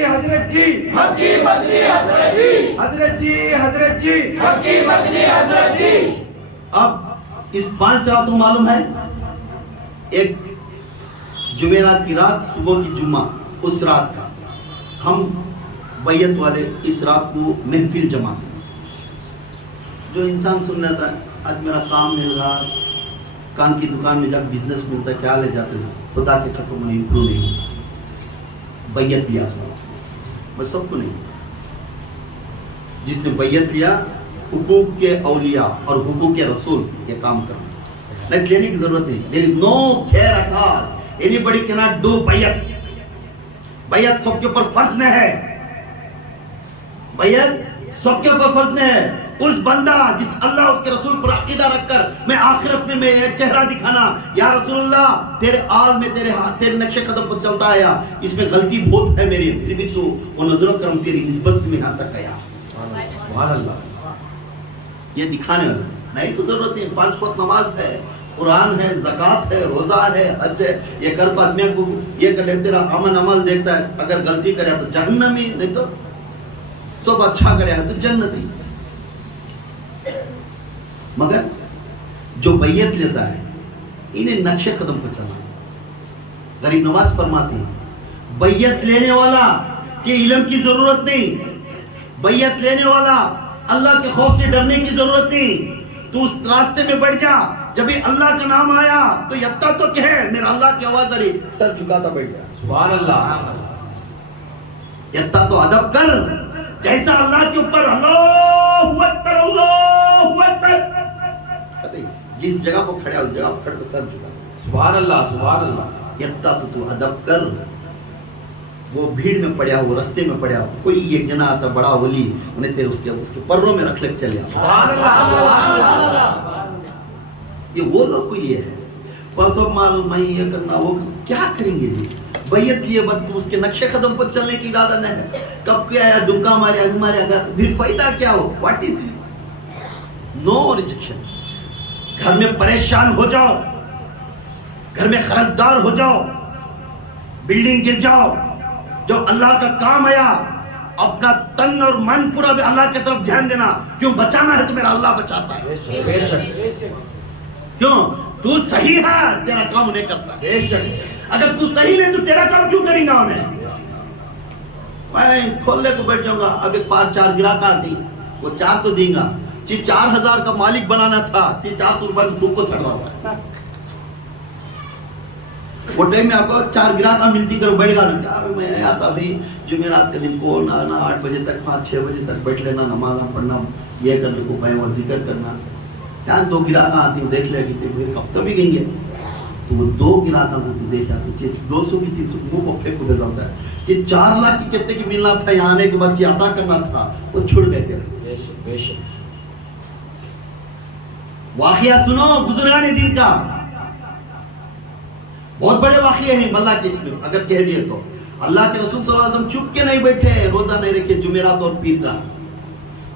حضرت جی مکی مدنی حضرت جی مکی مدنی حضرت جی. اب اس 5 راتوں معلوم ہے، ایک جمعرات کی رات، صبح کی جمعہ، اس رات کا ہم بیعت والے اس رات کو محفل جمع. جو انسان سن لیتا ہے آج میرا کام مل رہا، کان کی دکان میں جب بزنس ملتا ہے کیا لے جاتے ہیں؟ خدا کی قسم انہیں امپروو نہیں ہوتا. بیعت لیا بس سب کو نہیں. جس نے بیعت لیا حقوق کے اولیاء اور حقوق کے رسول یہ کام کرنا. لیکن لینے کی ضرورت نہیں. There is no care at all. Anybody cannot do بیعت. بیعت سب کے اوپر فرض نہیں ہے. بیعت سب کے اوپر فرض نہیں ہے. اس بندہ جس اللہ اس کے رسول پر عقیدہ رکھ کر میں آخرت میں یہ چہرہ دکھانا یا رسول اللہ تیرے آل میں تیرے نقش قدم پر چلتا آیا, اس میں غلطی بہت ہے میری, پھر بھی تو وہ نظر و کرم تیری نسبت سے میں یہاں تک آیا. سبحان اللہ. یہ دکھانے والا نہیں تو ضرورت نہیں. 5 وقت نماز ہے, قرآن ہے, زکوٰۃ ہے, روزہ ہے, حج ہے, یہ کر کو آدمی کو یہ کر لیتے رہا. عمل عمل دیکھتا ہے, اگر غلطی کرے تو جہنمی, نہیں تو سب اچھا کرے تو جنتی. مگر جو بیعت لیتا ہے انہیں نقش قدم پر چلنا. غریب نواز فرماتے ہیں بیعت لینے والا یہ علم کی ضرورت نہیں, بیعت لینے والا اللہ کے خوف سے ڈرنے کی ضرورت نہیں. تو اس راستے میں بڑھ جا, جب بھی اللہ کا نام آیا تو یتا تو کہے میرا اللہ کی آواز آ رہی, سر جھکاتا بڑھ جا. سبحان اللہ. یتا تو ادب کر جیسا اللہ کے اوپر اللہ اکبر اللہ اکبر, جس جگہ پر کھڑا اس جگہ پر کھڑ کر سر جھکاتا. سبحان اللہ. سبحان اللہ. یتا تو ادب کر. وہ بھیڑ میں پڑیا ہو, رستے میں پڑیا ہو, کوئی ایک جنا آتا بڑا ولی انہیں تیرے اس کے پروں میں رکھ لے چل جا. سبحان اللہ. یہ وہ لوگ کو یہ ہے 500 مال میں یہ کرنا وہ کیا کریں گے جی. بیعت لیے بد اس کے نقش قدم پر چلنے کی ارادہ نہیں ہے. کب کیا آیا ڈنکا مارے ابھی مارے گا پھر فائدہ کیا ہو. What is know rejection. گھر میں پریشان ہو جاؤ, گھر میں قرضدار ہو جاؤ, بلڈنگ گر جاؤ, جو اللہ کا کام آیا اپنا تن اور من پورا بھی اللہ کی طرف دھیان دینا. کیوں بچانا ہے تو میرا اللہ بچاتا ہے. بے شک. کیوں تو صحیح ہے تیرا کام انہیں کرتا ہے. بے شک. اگر تو صحیح نہیں تو تیرا کام کیوں کریں گا انہیں. میں کھولنے کو بیٹھ جاؤں گا, اب ایک 4 گراہک آتی وہ 4 تو دیں گا, 4000 کا مالک بنانا تھا, 400 روپے میں تم کو چھڑوا ہوا ہے. وہ ٹائم میں آپ کو 4 گراہک ملتی کرو بیٹھ گا نا. میں نے آتا ابھی جمعرات کے دن کو نا 8 بجے تک 5-6 بجے تک بیٹھ لینا, نماز پڑھنا, یہ کرنے کو پائے وہ ذکر کرنا. یہاں 2 گراہک آتی ہوں دیکھ لے گی پھر ہفتہ بھی گئیں گے تو وہ 2 گراہک کو دیکھا تو 200 کی 300 منہ کو پھینک کو جاتا ہے. یہ 4 لاکھ کی کتنے کی ملنا تھا, یہاں آنے کے بعد یہ عطا کرنا تھا, وہ چھوڑ گئے تھے. بے شک. واقعہ سنو گزرگان دن کا, بہت بڑے واقعے ہیں اللہ کے اس میں. اگر کہہ دیے تو اللہ کے رسول صلی اللہ علیہ وسلم چپ کے نہیں بیٹھے, روزہ نہیں رکھے جمعرات اور پیر کا.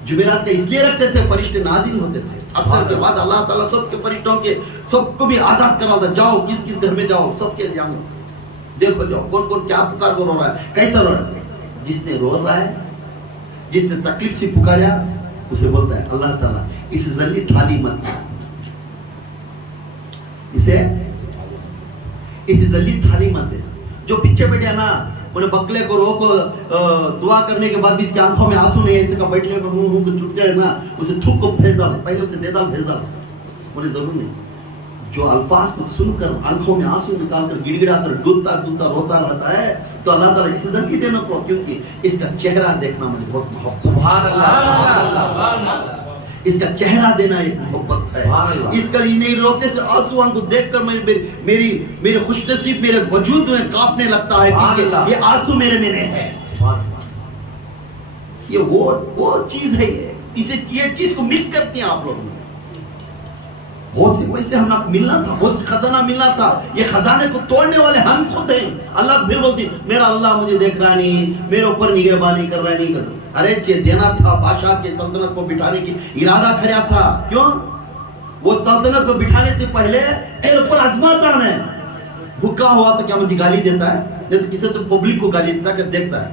جمعرات کا اس لیے رکھتے تھے فرشتے نازل ہوتے تھے. عصر کے بعد اللہ تعالیٰ سب کے فرشتوں کے سب کو بھی آزاد کرا تھا, جاؤ کس کس گھر میں جاؤ, سب کے جاؤ دیکھو جاؤ کون کون کیا پکار کو رو رہا ہے, کیسا رو رہا ہے. جس نے رو رہا ہے, جس نے تکلیف سے پکارا اسے بولتا ہے اللہ تعالیٰ اسے ذلی تھالی مت, اسے ذلی تھالی مت دے. جو پیچھے بیٹھے نا انہیں بکلے کو روک دعا کرنے کے بعد بھی اس کی آنکھوں میں آنسو نہیں ہے, اسے کا بیٹھ لے کو چھٹ جائے نا, اسے تھوک کو پھینک ڈال, پہلے اسے دے ڈال بھیج ڈال. انہیں ضرور نہیں. جو الفاظ کو سن کر آنکھوں میں آنسو نکال کر گڑ گڑا کر ڈولتا ڈولتا روتا رہتا ہے تو اللہ تعالیٰ اسے ذلی دینا کو, کیونکہ اس کا چہرہ دیکھنا مجھے بہت محبت. سبحان اللہ. اس کا چہرہ دینا ایک محبت ہے. اس کا نہیں روتے سے آنسو کو دیکھ کر میری خوش نصیب میرے وجود میں کانپنے لگتا ہے, کیونکہ یہ آنسو میرے میں نہیں ہے. یہ وہ چیز ہے, یہ چیز کو مس کرتے ہیں آپ لوگ. بہت سی ویسے ہم ملنا تھا, بہت سی خزانہ ملنا تھا, یہ خزانے کو توڑنے والے ہم خود ہیں. اللہ پھر بولتی میرا اللہ مجھے دیکھ رہا نہیں, میرے اوپر نگہبانی کر رہا نہیں کر. ارے دینا تھا, بادشاہ کے سلطنت کو بٹھانے کی ارادہ کریا تھا. کیوں وہ سلطنت کو بٹھانے سے پہلے تیرے اوپر آزماتا ہے. بھوکا ہوا تو کیا مجھے گالی دیتا ہے, نہیں تو کسی تو پبلک کو گالی دیتا ہے کہ دیکھتا ہے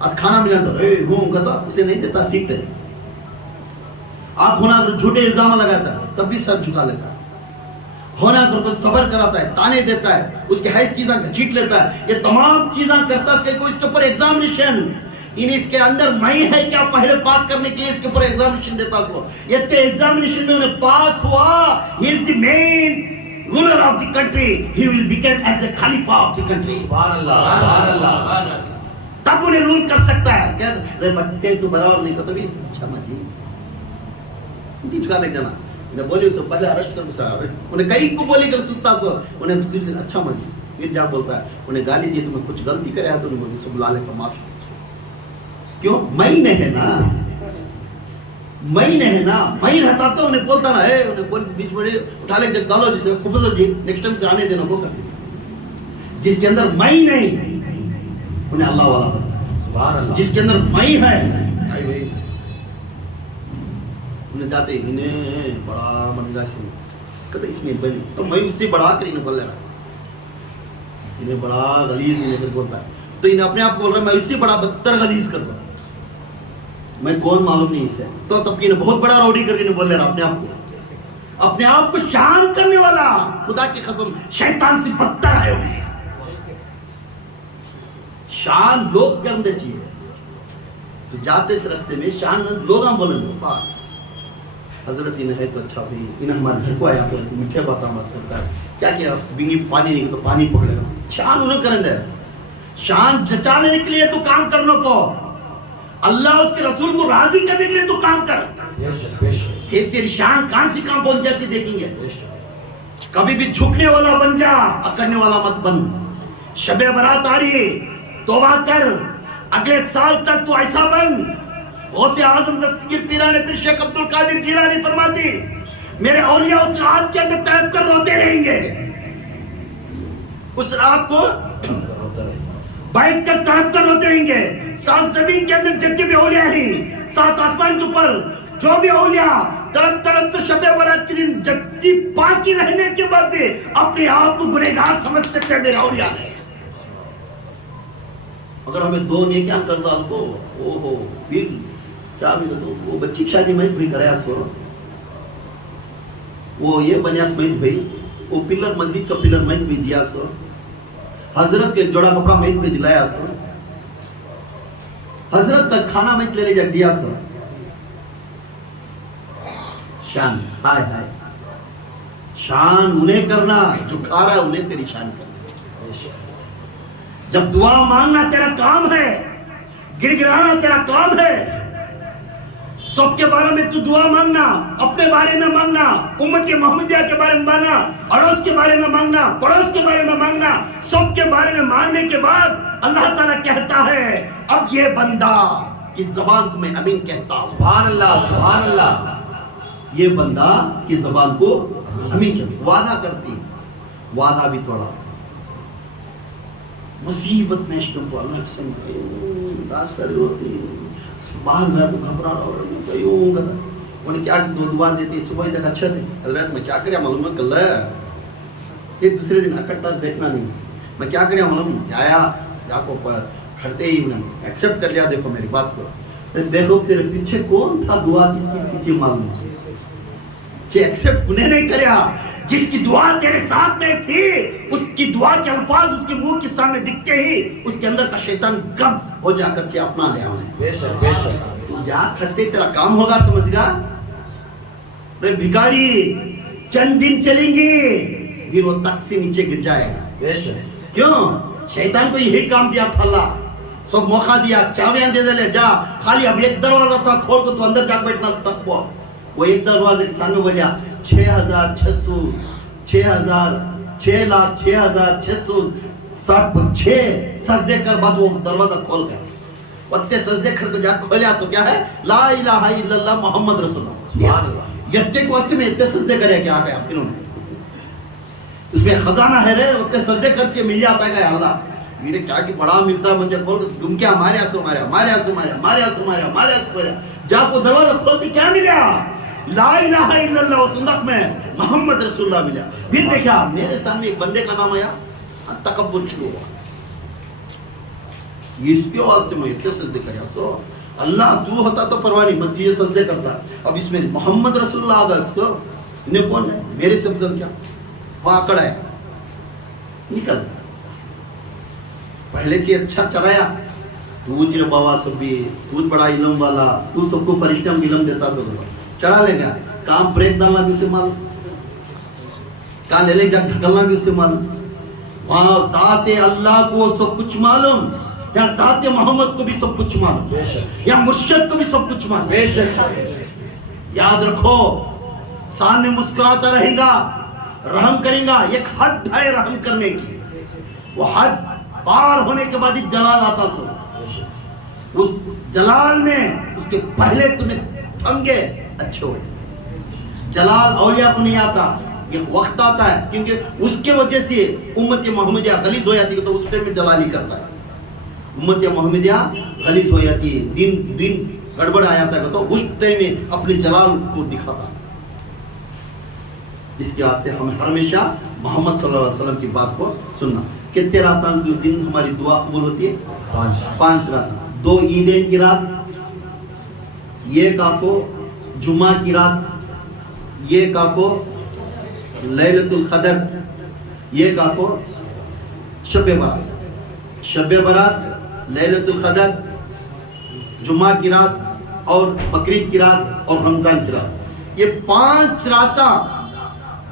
آج کھانا ملا تو اسے نہیں دیتا, سیٹ ہے. آپ ہونا اگر جھوٹے الزام لگاتا ہے تب بھی سر جھکا لیتا ہے. ہونا اگر کوئی صبر کراتا ہے, تانے دیتا ہے, اس کے حیث چیزاں گھچیٹ لیتا ہے, یہ تمام چیزاں کرتا ہے. اس کے اوپر ایگزامینیشن اس کے اندر میں ہے کیا پہلے پاک کرنے کے لیے اس کے اوپر ایگزامینیشن دیتا ہے. یہ ایگزامینیشن میں پاس ہوا, ہی از دی مین ruler of the country, he will become as a Khalifa of the country. سبحان اللہ سبحان اللہ تب انہیں رول کر سکتا ہے. کیا رے بٹے تو برابر نہیں کرتا بھی اچھا مجھے بیچ کا لے جانا انہیں بولی اسے پہلے ارسٹ کر بسا انہیں کئی کو بولی کر سستا سو انہیں صرف اچھا مجھے پھر جا بولتا ہے انہیں گالی دی تمہیں کچھ غلطی کرے تو انہیں اسے بلا لے کر معافی. کیوں میں نے ہے نا میں رہتا تو انہیں بولتا نا انہیں کوئی بیچ میں اٹھا لے جب ڈالو جسے خوبصورت جی نیکسٹ ٹائم سے آنے دینا کو کر جس کے اندر میں نہیں انہیں اللہ والا بنتا ہے. سبحان اللہ جس کے اندر میں ہے آئی بھائی انہیں جاتے انہیں بڑا منگا سے کہتا اس میں بنی تو میں اس سے بڑھا کر انہیں بول رہا انہیں بڑا غلیظ انہیں بولتا ہے تو انہیں اپنے آپ کو بول رہا ہے میں اس سے بڑا بدتر غلیظ کر رہا ہوں میں کون معلوم نہیں اسے تو تب کہ بہت بڑا روڈی کر کے نہیں بول رہا اپنے آپ کو شان کرنے والا خدا کی قسم شیطان سے بدتر ہے انہیں شان لوگ کرنے چاہیے تو جاتے اس رستے میں شان لوگ ہم بولیں گے حضرت انہیں ہے تو اچھا بھائی انہیں ہمارے گھر کو آیا تو میٹھے بات ہمارا چلتا ہے کیا بنگی پانی نہیں تو پانی پکڑے گا شان انہیں کریں دے شان جچا لینے کے لیے تو کام کرنے کو اللہ اس کے رسول کو راضی کرنے کے لیے تو کام کر پھر تیری شان کہاں سے کام پہنچ جاتی دیکھیں گے. کبھی بھی جھکنے والا بن جا اکڑنے والا مت بن. شب برات آ رہی توبہ کر اگلے سال تک تو ایسا بن. غوث اعظم دستگیر پیران پیر شیخ عبد القادر جیلانی فرماتی میرے اولیاء اس رات کے اندر تڑپ کر روتے رہیں گے اس رات کو بیٹھ کر تڑپ کر روتے رہیں گے. 7 زمین کے اندر جتنے بھی اولیاء ہیں 7 آسمان کے اوپر جو بھی اولیاء تڑپ کر شب برات کے دن جتنی باقی رہنے کے بعد اپنے آپ کو گنہگار سمجھتے تھے میرے اولیاء نے. اگر ہمیں 2 نیکیاں کر ڈال کو اوہو پھر کیا ملے تو وہ بچی کی شادی میں بھی کرایا سو وہ یہ بنیاس میں بھی وہ پلر مسجد کا پلر میں بھی دیا سو حضرت کے جوڑا کپڑا میں بھی دلایا سو حضرت کا کھانا میں لے جا دیا سو. شان ہائے ہائے شان انہیں کرنا جو کھا رہا ہے انہیں تیری شان کرنا. جب دعا مانگنا تیرا کام ہے گر گرانا تیرا کام ہے سب کے بارے میں تو دعا مانگنا اپنے بارے میں مانگنا امت محمدیہ کے بارے میں مانگنا اڑوس کے بارے میں مانگنا پڑوس کے بارے میں مانگنا سب کے بارے میں مانگنے کے بعد اللہ تعالیٰ کہتا ہے اب یہ بندہ کی زبان کو میں امین کہتا ہوں. سبحان اللہ سبحان اللہ یہ بندہ کی زبان کو امین کہتا وعدہ کرتی وعدہ بھی تھوڑا مصیبت میں اشتم کو اللہ کی سمجھ رات سر ہوتی باہر میں تو گھبرا رہا ہوں تو یوں گا انہیں کیا دعا دیتی صبح تک اچھا تھے حضرت میں کیا کریا معلوم کر لیا ایک دوسرے دن اکڑتا دیکھنا نہیں میں کیا کریا معلوم آیا آپ کو کھڑتے ہی انہیں ایکسیپٹ کر لیا دیکھو میری بات کو بے خوف تیرے پیچھے کون تھا دعا کس کی پیچھے معلوم ایکسیپٹ انہیں نہیں کریا جس کی دعا تیرے ساتھ میں تھی اس کی دعا کے الفاظ اس کے منہ کے سامنے دکھتے ہی اس کے اندر کا شیطان قبض ہو جا کر کے اپنا لیا انہیں. بے شک بے شک تو جا کھٹے تیرا کام ہوگا سمجھ گا رے بھکاری چند دن چلیں گے پھر وہ تک سے نیچے گر جائے گا. بے شک کیوں شیطان کو یہی کام دیا تھا اللہ سب موقع دیا چاویاں دے دے لے جا خالی اب ایک دروازہ تھا کھول کو تو اندر جا بیٹھنا تک وہ ایک دروازے کے سامنے بولیا 6,600,6,600,666 سجدے کر بعد وہ دروازہ کھول گیا وقت سجدے کر کو جا کھولیا تو کیا ہے لا الہ الا اللہ محمد رسول اللہ سبحان اللہ یتے کو واسطے میں اتنے سجدے کرے کیا گیا انہوں نے اس میں خزانہ ہے رے اتنے سجدے کر کے مل جاتا ہے اللہ میرے کیا کہ بڑا ملتا ہے مجھے بول گم کیا ہمارے ہاں سے ہمارے ہمارے ہاں سے ہمارے ہمارے ہاں سے ہمارے ہمارے ہاں سے ہمارے جب وہ دروازہ کھولتے کیا ملا لا الہ الا اللہ صندوق میں محمد رسول اللہ ملا پھر دیکھا میرے سامنے ایک بندے کا نام آیا تکبر شروع ہوا یہ اس کے واسطے میں اتنے سجدے کریا سو اللہ تو ہوتا تو پرواہ نہیں میں یہ سجدے کرتا اب اس میں محمد رسول اللہ آگا اس کو انہیں کون ہے میرے سے افضل کیا وہ آکڑ ہے نکل پہلے چیز اچھا چرایا تو چرے بابا سب بھی تو بڑا علم والا تو سب کو فرشتہ علم دیتا سب چڑھا لے گا کام بریک ڈالنا بھی سے مال کہاں لے لے جا ڈھکلنا بھی اسے معلوم. وہاں ذات اللہ کو سب کچھ معلوم, یا ذات محمد کو بھی سب کچھ معلوم, یا مرشد کو بھی سب کچھ معلوم. یاد رکھو, سامنے مسکراتا رہے گا, رحم کرے گا. ایک حد ہے رحم کرنے کی, وہ حد پار ہونے کے بعد ہی جلال آتا. سو اس جلال میں اس کے پہلے تمہیں تھم گئے اچھے ہوئے. جلال اولیاء کو نہیں آتا, یہ وقت آتا ہے, کیونکہ اس کے وجہ سے امت محمدیہ غلیظ ہو جاتی ہے, تو اس ٹائم میں جلال ہی کرتا ہے. امت محمدیہ غلیظ ہو جاتی ہے, دین گڑبڑ آ جاتا ہے, تو اس ٹائم میں اپنے جلال کو دکھاتا. اس کے واسطے ہمیں ہمیشہ محمد صلی اللہ علیہ وسلم کی بات کو سننا. کتنے راتوں کے دن ہماری دعا قبول ہوتی ہے؟ 5 رات. 2 عیدین کی رات, ایک آپ کو جمعہ کی رات, ایک آپ کو لیلۃ القدر, ایک آپ کو شب برات. شب برات, لیلۃ القدر, جمعہ کی رات اور بقرعید کی رات اور رمضان کی رات. یہ 5 راتاں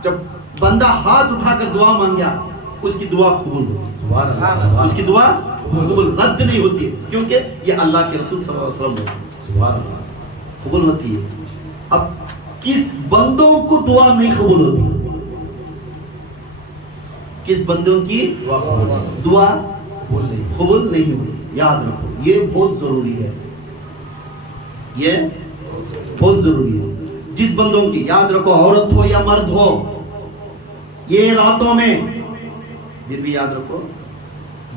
جب بندہ ہاتھ اٹھا کر دعا مانگیا, اس کی دعا قبول ہوتی, اس کی دعا قبول رد نہیں ہوتی, کیونکہ یہ اللہ کے رسول صلی اللہ علیہ وسلم قبول ہوتی ہے. اب کس بندوں کو دعا نہیں قبول ہوتی؟ کس بندوں کی دعا قبول نہیں ہوتی؟ یاد رکھو, یہ بہت ضروری ہے, یہ بہت ضروری ہے. جس بندوں کی, یاد رکھو, عورت ہو یا مرد ہو, یہ راتوں میں, پھر بھی یاد رکھو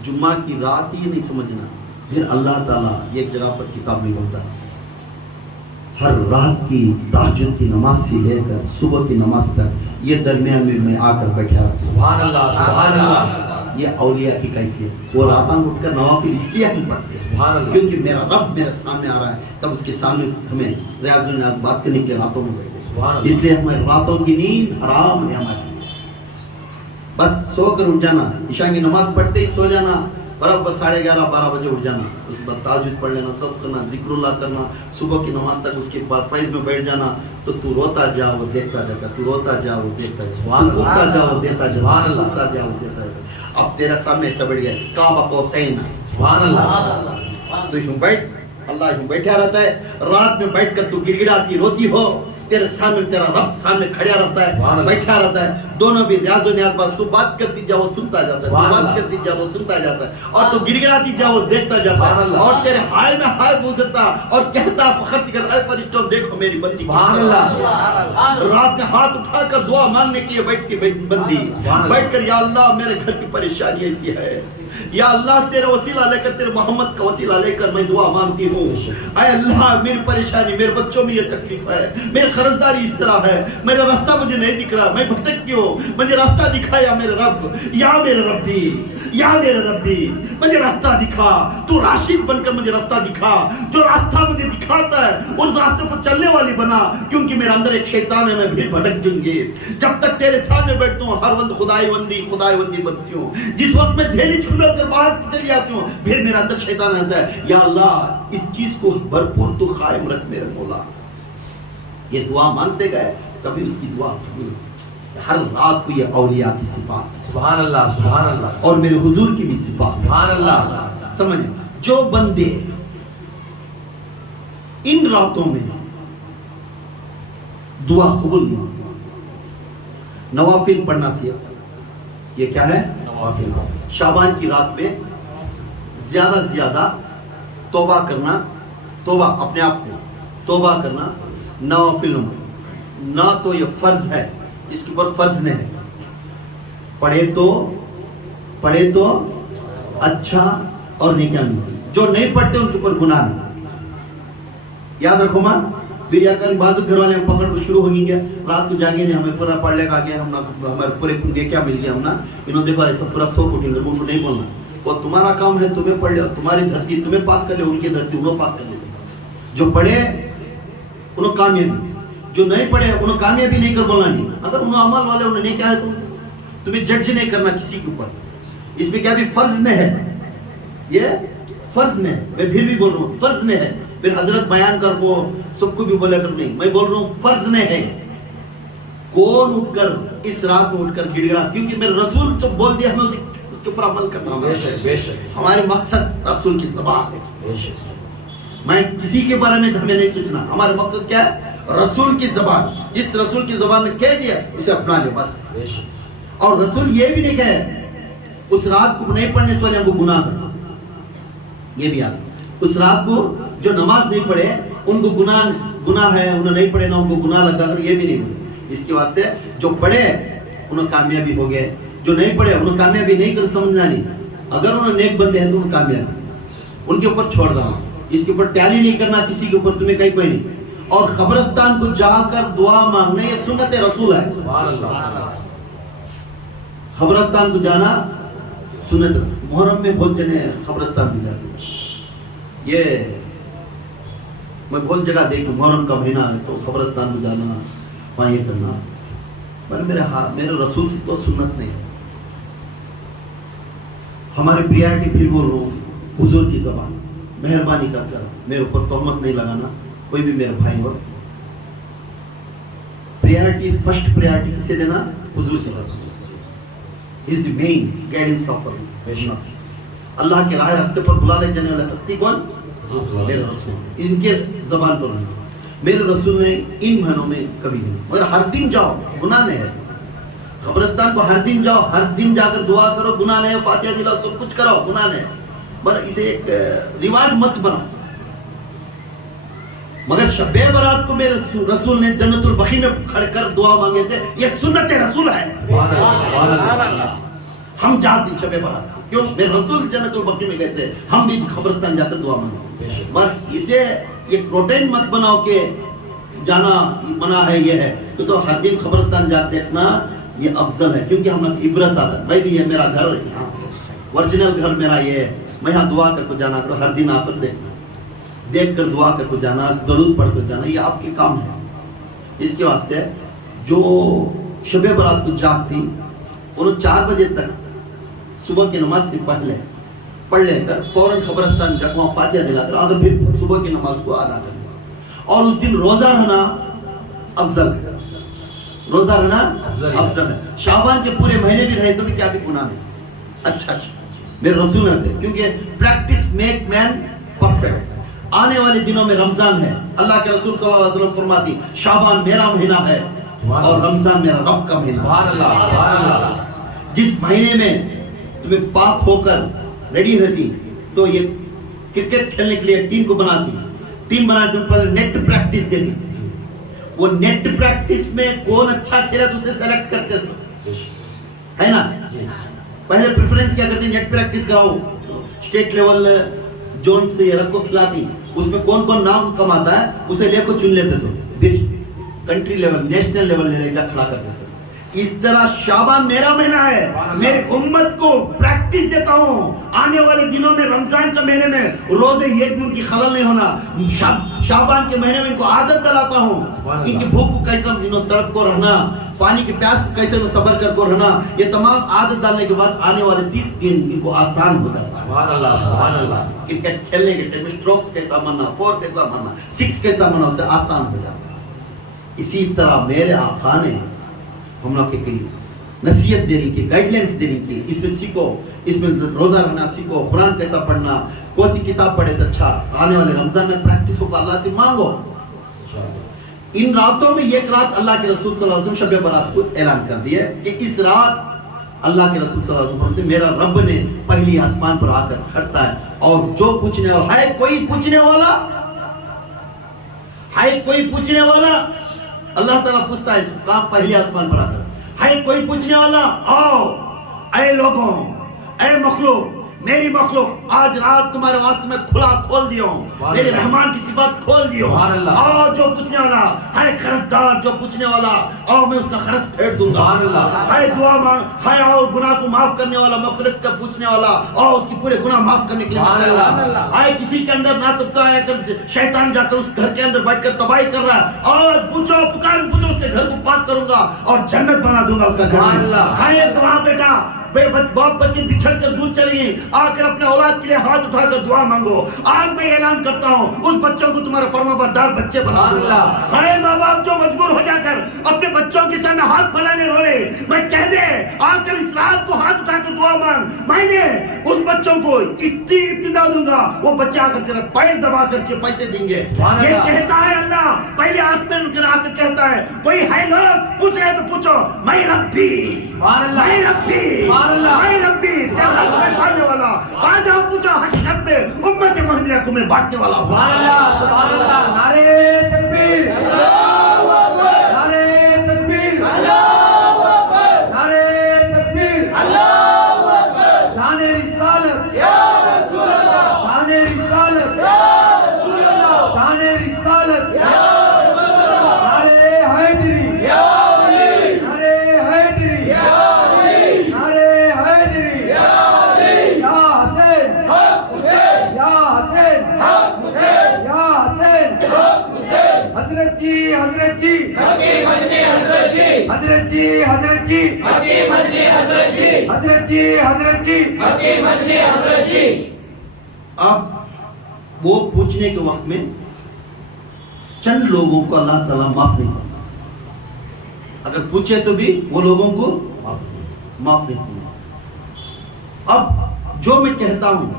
جمعہ کی رات ہی نہیں سمجھنا. پھر اللہ تعالیٰ ایک جگہ پر کتاب میں بولتا ہے, ہر رات کی تہجد کی نماز سے لے کر صبح کی نماز تک یہ درمیان میں آ کر بیٹھا رہتا. سبحان اللہ, سبحان اللہ. یہ اولیاء کی کیفیت. وہ راتاں اٹھ کر نوافل اس لیے ہم پڑھتے ہیں کیونکہ میرا رب میرے سامنے آ رہا ہے, تب اس کے سامنے ہمیں ریاض الناس بات کرنے کے راتوں میں بیٹھے. اس لیے ہمیں راتوں کی نیند حرام ہے ہماری. بس سو کر اٹھ جانا, عشاء کی نماز پڑھتے ہی سو جانا, برابر 11:30 12 بجے اٹھ جانا, اس کے بعد تہجد پڑھ لینا, سب کرنا, ذکر اللہ کرنا, صبح کی نماز تک, اس کے بعد فیض میں بیٹھ جانا. تو روتا جا وہ دیکھتا جاتا, تو روتا جا وہ دیکھتا جا, اٹھتا جا وہ دیکھتا جا, اٹھتا جا وہ دیکھتا جا. اب تیرا سامنے ایسا بیٹھ گیا کعبہ قوسین, سبحان اللہ. تو یوں بیٹھ, اللہ یوں بیٹھا رہتا ہے. رات میں بیٹھ کر تو گڑ گڑاتی روتی ہو, تیرے سامنے تیرا رب سامنے کھڑا رہتا ہے, بیٹھا رہتا ہے. دونوں بھی ریاض و نیاز بات, تو بات کرتی جا وہ سنتا جاتا ہے, تو بات کرتی جا وہ سنتا جاتا ہے, اور تو گڑ گڑاتی جا وہ دیکھتا جاتا ہے, اور تیرے ہائے میں ہائے گزرتا اور کہتا فخر سے کر, اے فرشتوں دیکھو میری بندی. سبحان اللہ. رات میں ہاتھ اٹھا کر دعا مانگنے کے لیے بیٹھتی بندی, بیٹھ کر یا اللہ میرے گھر کی پریشانی ایسی ہے, یا اللہ تیرا وسیلہ لے کر, تیرے محمد کا وسیلہ لے کر میں دعا مانگتی ہوں. اے اللہ میری پریشانی, میرے بچوں میں یہ تکلیف ہے, میری قرضداری اس طرح ہے, میرا راستہ مجھے نہیں دکھ رہا, میں بھٹک کیوں, مجھے راستہ دکھایا میرے رب, یا میرے ربی, یا میرے ربی مجھے راستہ دکھا. تو راشد بن کر مجھے راستہ دکھا, جو راستہ مجھے دکھاتا ہے اس راستے پر چلنے والی بنا, کیونکہ میرے اندر ایک شیطان ہے, میں بھی بھٹک جوں گی. جب تک تیرے سامنے بیٹھتا ہوں ہر وقت خدائی بندی بنتی ہوں. جس وقت میں دھیلی چھوڑ کر باہر چلی جاتی ہوں, پھر میرا اندر شیطان آتا ہے, یا اللہ اس چیز کو بھرپور تو قائم رکھ میرے مولا. یہ دعا مانتے گئے تبھی اس کی دعا قبول. ہر رات کو یہ اولیاء کی صفات, سبحان اللہ, سبحان اللہ. اور میرے حضور کی بھی صفات, سبحان اللہ. سمجھ, جو بندے ان راتوں میں دعا قبول نہیں, نوافل پڑھنا سیکھ. یہ کیا ہے؟ نوافل. شعبان کی رات میں زیادہ سے زیادہ توبہ کرنا, توبہ اپنے آپ کو توبہ کرنا, نوافل نہ تو یہ فرض ہے, اس کے اوپر فرض نہیں ہے. پڑھے تو اچھا اور نہیں کیا نہیں, جو نہیں پڑھتے ان کے اوپر گناہ نہیں. یاد رکھو ماں, پھر یا کر بعض گھر والے پکڑ کو شروع ہو گئے, رات کو جاگے نہیں, ہمیں پورا پڑھ لے کے آگے ہم ہمارے پورے یہ کیا مل گیا, ہم نا انہوں نے دیکھا ایسا پورا 100 کوٹیں گے, ان کو نہیں بولنا. وہ تمہارا کام ہے, تمہیں پڑھ لے, تمہاری دھرتی تمہیں پاک کر لے, ان کی دھرتی انہوں پاک کر لے. جو پڑھے انہوں کامیابی, جو نہیں پڑھے انہوں کامیابی نہیں کر بولنا نہیں. اگر انہوں عمل والے انہوں نے کیا ہے, تمہیں جڈج نہیں کرنا کسی کے اوپر. اس میں کیا بھی فرض نہیں ہے, یہ فرض نہیں ہے. میں پھر بھی بول رہا ہوں فرض نہیں ہے. پھر حضرت بیان کر وہ سب کو بھی بولے کر نہیں, میں بول رہا ہوں فرض نہیں ہے. کون اٹھ کر اس رات میں اٹھ کر گڑ گڑا، کیونکہ میرے رسول تو بول دیا ہمیں اس کے اوپر عمل کرنا بے شک بے شک ہمارے مقصد رسول کی زبان ہے. بے شک میں کسی کے بارے میں ہمیں نہیں سوچنا، ہمارا مقصد کیا ہے؟ رسول کی زبان. جس رسول کی زبان میں کہہ دیا اسے اپنا لے بس. بے شک اور رسول یہ بھی نہیں کہے اس رات کو نہیں پڑھنے سے والے ہم کو گناہ کرنا، یہ بھی آگا. اس رات کو جو نماز نہیں پڑھے ان کو گناہ ہے، انہوں نہیں پڑھے نا ان کو گناہ لگا کر، یہ بھی نہیں بولے. اس کے واسطے جو پڑھے انہوں کامیابی ہو گئے، جو نہیں پڑھے انہوں کامیابی نہیں کر سمجھنا نہیں. اگر انہوں نیک بندے ہیں تو انہوں کامیابی، ان کے اوپر چھوڑ دو. اس کے اوپر ٹیلی نہیں کرنا کسی کے اوپر، تمہیں کہیں کوئی نہیں. اور قبرستان کو جا کر دعا مانگنا یہ سنت رسول ہے. سبحان اللہ. قبرستان کو جانا سنت. محرم میں بہت جنے قبرستان کو جاتے ہیں. یہ میں بہت جگہ دیکھوں محرم کا مہینہ ہے تو قبرستان کو جانا، وہاں یہ کرنا. پر میرے رسول سے تو سنت نہیں ہے. ہماری پریارٹی پھر بول رہا ہوں حضور کی زبان. مہربانی کر میرے اوپر تہمت نہیں لگانا کوئی بھی میرے بھائی ہو. پریارٹی فرسٹ پریارٹی کسے دینا؟ حضور کی زبان. He is the main guidance of Allah. اللہ کے راہ راستے پر بلا لے جانے والا ہستی کون؟ میرے رسول. ان کے زبان پر رہنا. میرے رسول نے ان مہینوں میں کبھی نہیں، مگر ہر دن جاؤ گناہ نہیں ہے. قبرستان کو ہر دن جاؤ، ہر دن جا کر دعا کرو، گناہ نہیں ہے. فاتحہ دلاؤ، سب کچھ کرو، گناہ نہیں ہے. مگر اسے ایک رواج مت بناؤ. مگر شب برات کو میرے رسول نے جنت البقیع میں کھڑ کر دعا مانگے تھے. یہ سنت رسول ہے. ہم جاتے شب برات کیوں؟ میرے رسول جنت البقیع میں گئے تھے، ہم بھی قبرستان جا کر دعا مانگے. مگر اسے ایک روٹین مت بناؤ کہ جانا منع ہے یہ ہے تو ہر دن قبرستان جا دیکھنا یہ افضل ہے. کیونکہ ہم عبرت آتا ہے. میں بھی یہ میرا گھر ورجنل گھر میرا یہ ہے، میں یہاں دعا کر کو جانا کرو. ہر دن آ کر دیکھ کر دعا کر کو جانا، درود پڑھ کر جانا، یہ آپ کے کام ہے. اس کے واسطے جو شب برات کو جاگتی انہوں 4 بجے تک صبح کی نماز سے پہلے پڑھ لے کر فوراً قبرستان جا وہاں فاتحہ دلا کر اگر پھر صبح کی نماز کو ادا کرنا. اور اس دن روزہ رہنا افضل ہے. روزہ رہنا افضل ہے. شعبان کے پورے مہینے بھی رہے تو بھی کیا بھی گناہ نہیں. اچھا میرے رسول نے، کیونکہ پریکٹس میک مین پرفیکٹ. آنے والے دنوں میں رمضان ہے. اللہ کے رسول صلی اللہ علیہ وسلم فرماتی شعبان میرا مہینہ ہے اور رمضان میرا رب کا مہینہ. سبحان اللہ سبحان اللہ. جس مہینے میں تمہیں پاک ہو کر ریڈی رہتی تو یہ کرکٹ کھیلنے کے لیے ٹیم کو بناتی. ٹیم بنانے سے پہلے نیٹ پریکٹس دیتی. وہ نیٹ پریکٹس میں کون اچھا کھیلا تو اسے سیلیکٹ کرتے ہے نا. پہلے پریفرنس کیا کرتے؟ نیٹ پریکٹس کراؤ. اسٹیٹ لیول جون سے یہ رکھو کھلاتی. اس میں کون نام کماتا ہے اسے لے کو چن لیتے سو. پھر کنٹری لیول نیشنل لیول لے جا کھلا کرتے سو. اس طرح شعبان میرا مہینہ ہے. میری امت کو پریکٹس دیتا ہوں. آنے والے دنوں میں رمضان کے مہینے میں روزے ایک بھی ان کی خلل نہیں ہونا. شعبان کے مہینے میں ان کو عادت دلاتا ہوں. ان کی بھوک کو کیسا انہوں تڑپ کو رہنا، پانی کی پیاس کو کیسے صبر کر کو رہنا. یہ تمام عادت ڈالنے کے بعد آنے والے 30 دن ان کو آسان ہو جاتا ہے. سبحان اللہ سبحان اللہ. کرکٹ کھیلنے کے ٹائم میں اسٹروکس کیسا ماننا، 4 کیسا ماننا، 6 کیسا ماننا، اسے آسان ہو جاتا ہے. اسی طرح میرے آقا نے ہم لوگ کے نصیحت دینے کی، گائیڈ لائنس دینے کی. اس میں سیکھو، اس میں روزہ رہنا سیکھو، قرآن کیسا پڑھنا، کون سی کتاب پڑھے تو اچھا. آنے والے رمضان میں پریکٹس ہو کر اللہ سے مانگو. ان راتوں میں ایک رات اللہ کے رسول صلی اللہ علیہ وسلم شب برات کو اعلان کر دیا کہ اس رات اللہ کے رسول صلی اللہ علیہ وسلم فرماتے میرا رب نے پہلی آسمان پر آ کر کھڑتا ہے اور جو پوچھنے والا ہے، کوئی پوچھنے والا ہے، کوئی پوچھنے والا، اللہ تعالیٰ پوچھتا ہے کہاں پہلی آسمان پر آ کر ہے کوئی پوچھنے والا. آؤ اے لوگوں، اے مخلوق، میری مخلوق آج رات تمہارے واسطے میں کھلا کھول دیا ہوں. میرے رحمان کی صفات کھول دیا ہوں. آؤ جو پوچھنے والا ہے، قرضدار جو پوچھنے والا، آؤ میں اس کا قرض پھیر دوں گا. ہے دعا مانگ، ہے آؤ گناہ کو معاف کرنے والا، مغفرت کا پوچھنے والا، آؤ اس کی پورے گناہ معاف کرنے کے لیے. ہے کسی کے اندر نہ تکتا ہے کر شیطان جا کر اس گھر کے اندر بیٹھ کر تباہی کر رہا ہے، آج پوچھو، پکار پوچھو، اس کے گھر کو پاک کروں گا اور جنت بنا دوں گا اس کا گھر. ہے ایک وہاں بیٹا باپ بچے بچھڑ کر دور چلے گئے، آ کر اپنے اولاد کے لیے ہاتھ اٹھا کر دعا مانگو. آج میں اعلان کرتا ہوں اس بچوں کو تمہارا فرما بردار بچے بنا دوں گا. ہائے ماں باپ جو مجبور ہو جا کر اپنے بچوں کے سامنے ہاتھ پھیلانے رو رہے، میں کہہ دے آ کر اس رات کو ہاتھ اٹھا کر دعا مانگ، میں نے اس بچوں کو اتنی ابتدا دوں گا، وہ بچے آ کر تیرا پیر دبا کر کے پیسے دیں گے. یہ کہتا ہے اللہ، پہلے آسمان کر آ کر کہتا ہے کوئی ہے لوگ پوچھ رہے تو پوچھو، میں ربی، میں ربی، میں ربی تیرا رب میں پالنے والا. آ جاؤ پوچھو حقیقت میں امت محمدیہ کو میں بانٹنے والا ہوں. سبحان اللہ. نعرے تکبیر، اللہ اکبر، نعرے تکبیر، اللہ اکبر، نعرے تکبیر، اللہ اکبر. شان رسالت یا رسول اللہ، شان رسالت یا رسول اللہ، شان رسالت یا رسول اللہ. نعرے حیدری یا علی، نعرے حیدری یا علی، نعرے حیدری یا علی. یا حسین حق حسین، یا حسین حق حسین، یا حسین حق حسین. حضرت جی، حضرت جی، حکیم مدنی حضرت جی، حضرت جی، حضرت جی، حکیم مدنی حضرت جی، حضرت جی، حضرت جی، حکیم مدنی حضرت جی. اب وہ پوچھنے کے وقت میں چند لوگوں کو اللہ تعالیٰ معاف نہیں کرتا. اگر پوچھے تو بھی وہ لوگوں کو معاف نہیں کرتا. اب جو میں کہتا ہوں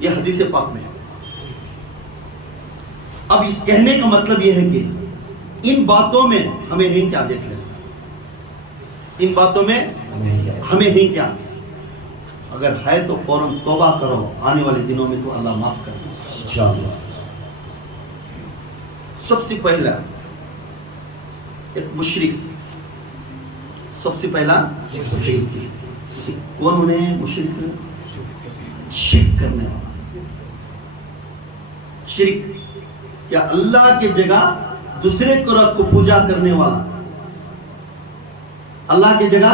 یہ حدیث پاک میں ہے. اب اس کہنے کا مطلب یہ ہے کہ ان باتوں میں ہمیں نہیں کیا دیکھ لیں، ان باتوں میں ہمیں نہیں کیا. اگر ہے تو فوراً توبہ کرو، آنے والے دنوں میں تو اللہ معاف کر دے انشاءاللہ. سب سے پہلا ایک مشرک، سب سے پہلا کون ہونے مشرک؟ شرک کرنے والا. شرک یا اللہ کی جگہ دوسرے کو رکھ کو پوجا کرنے والا. اللہ کی جگہ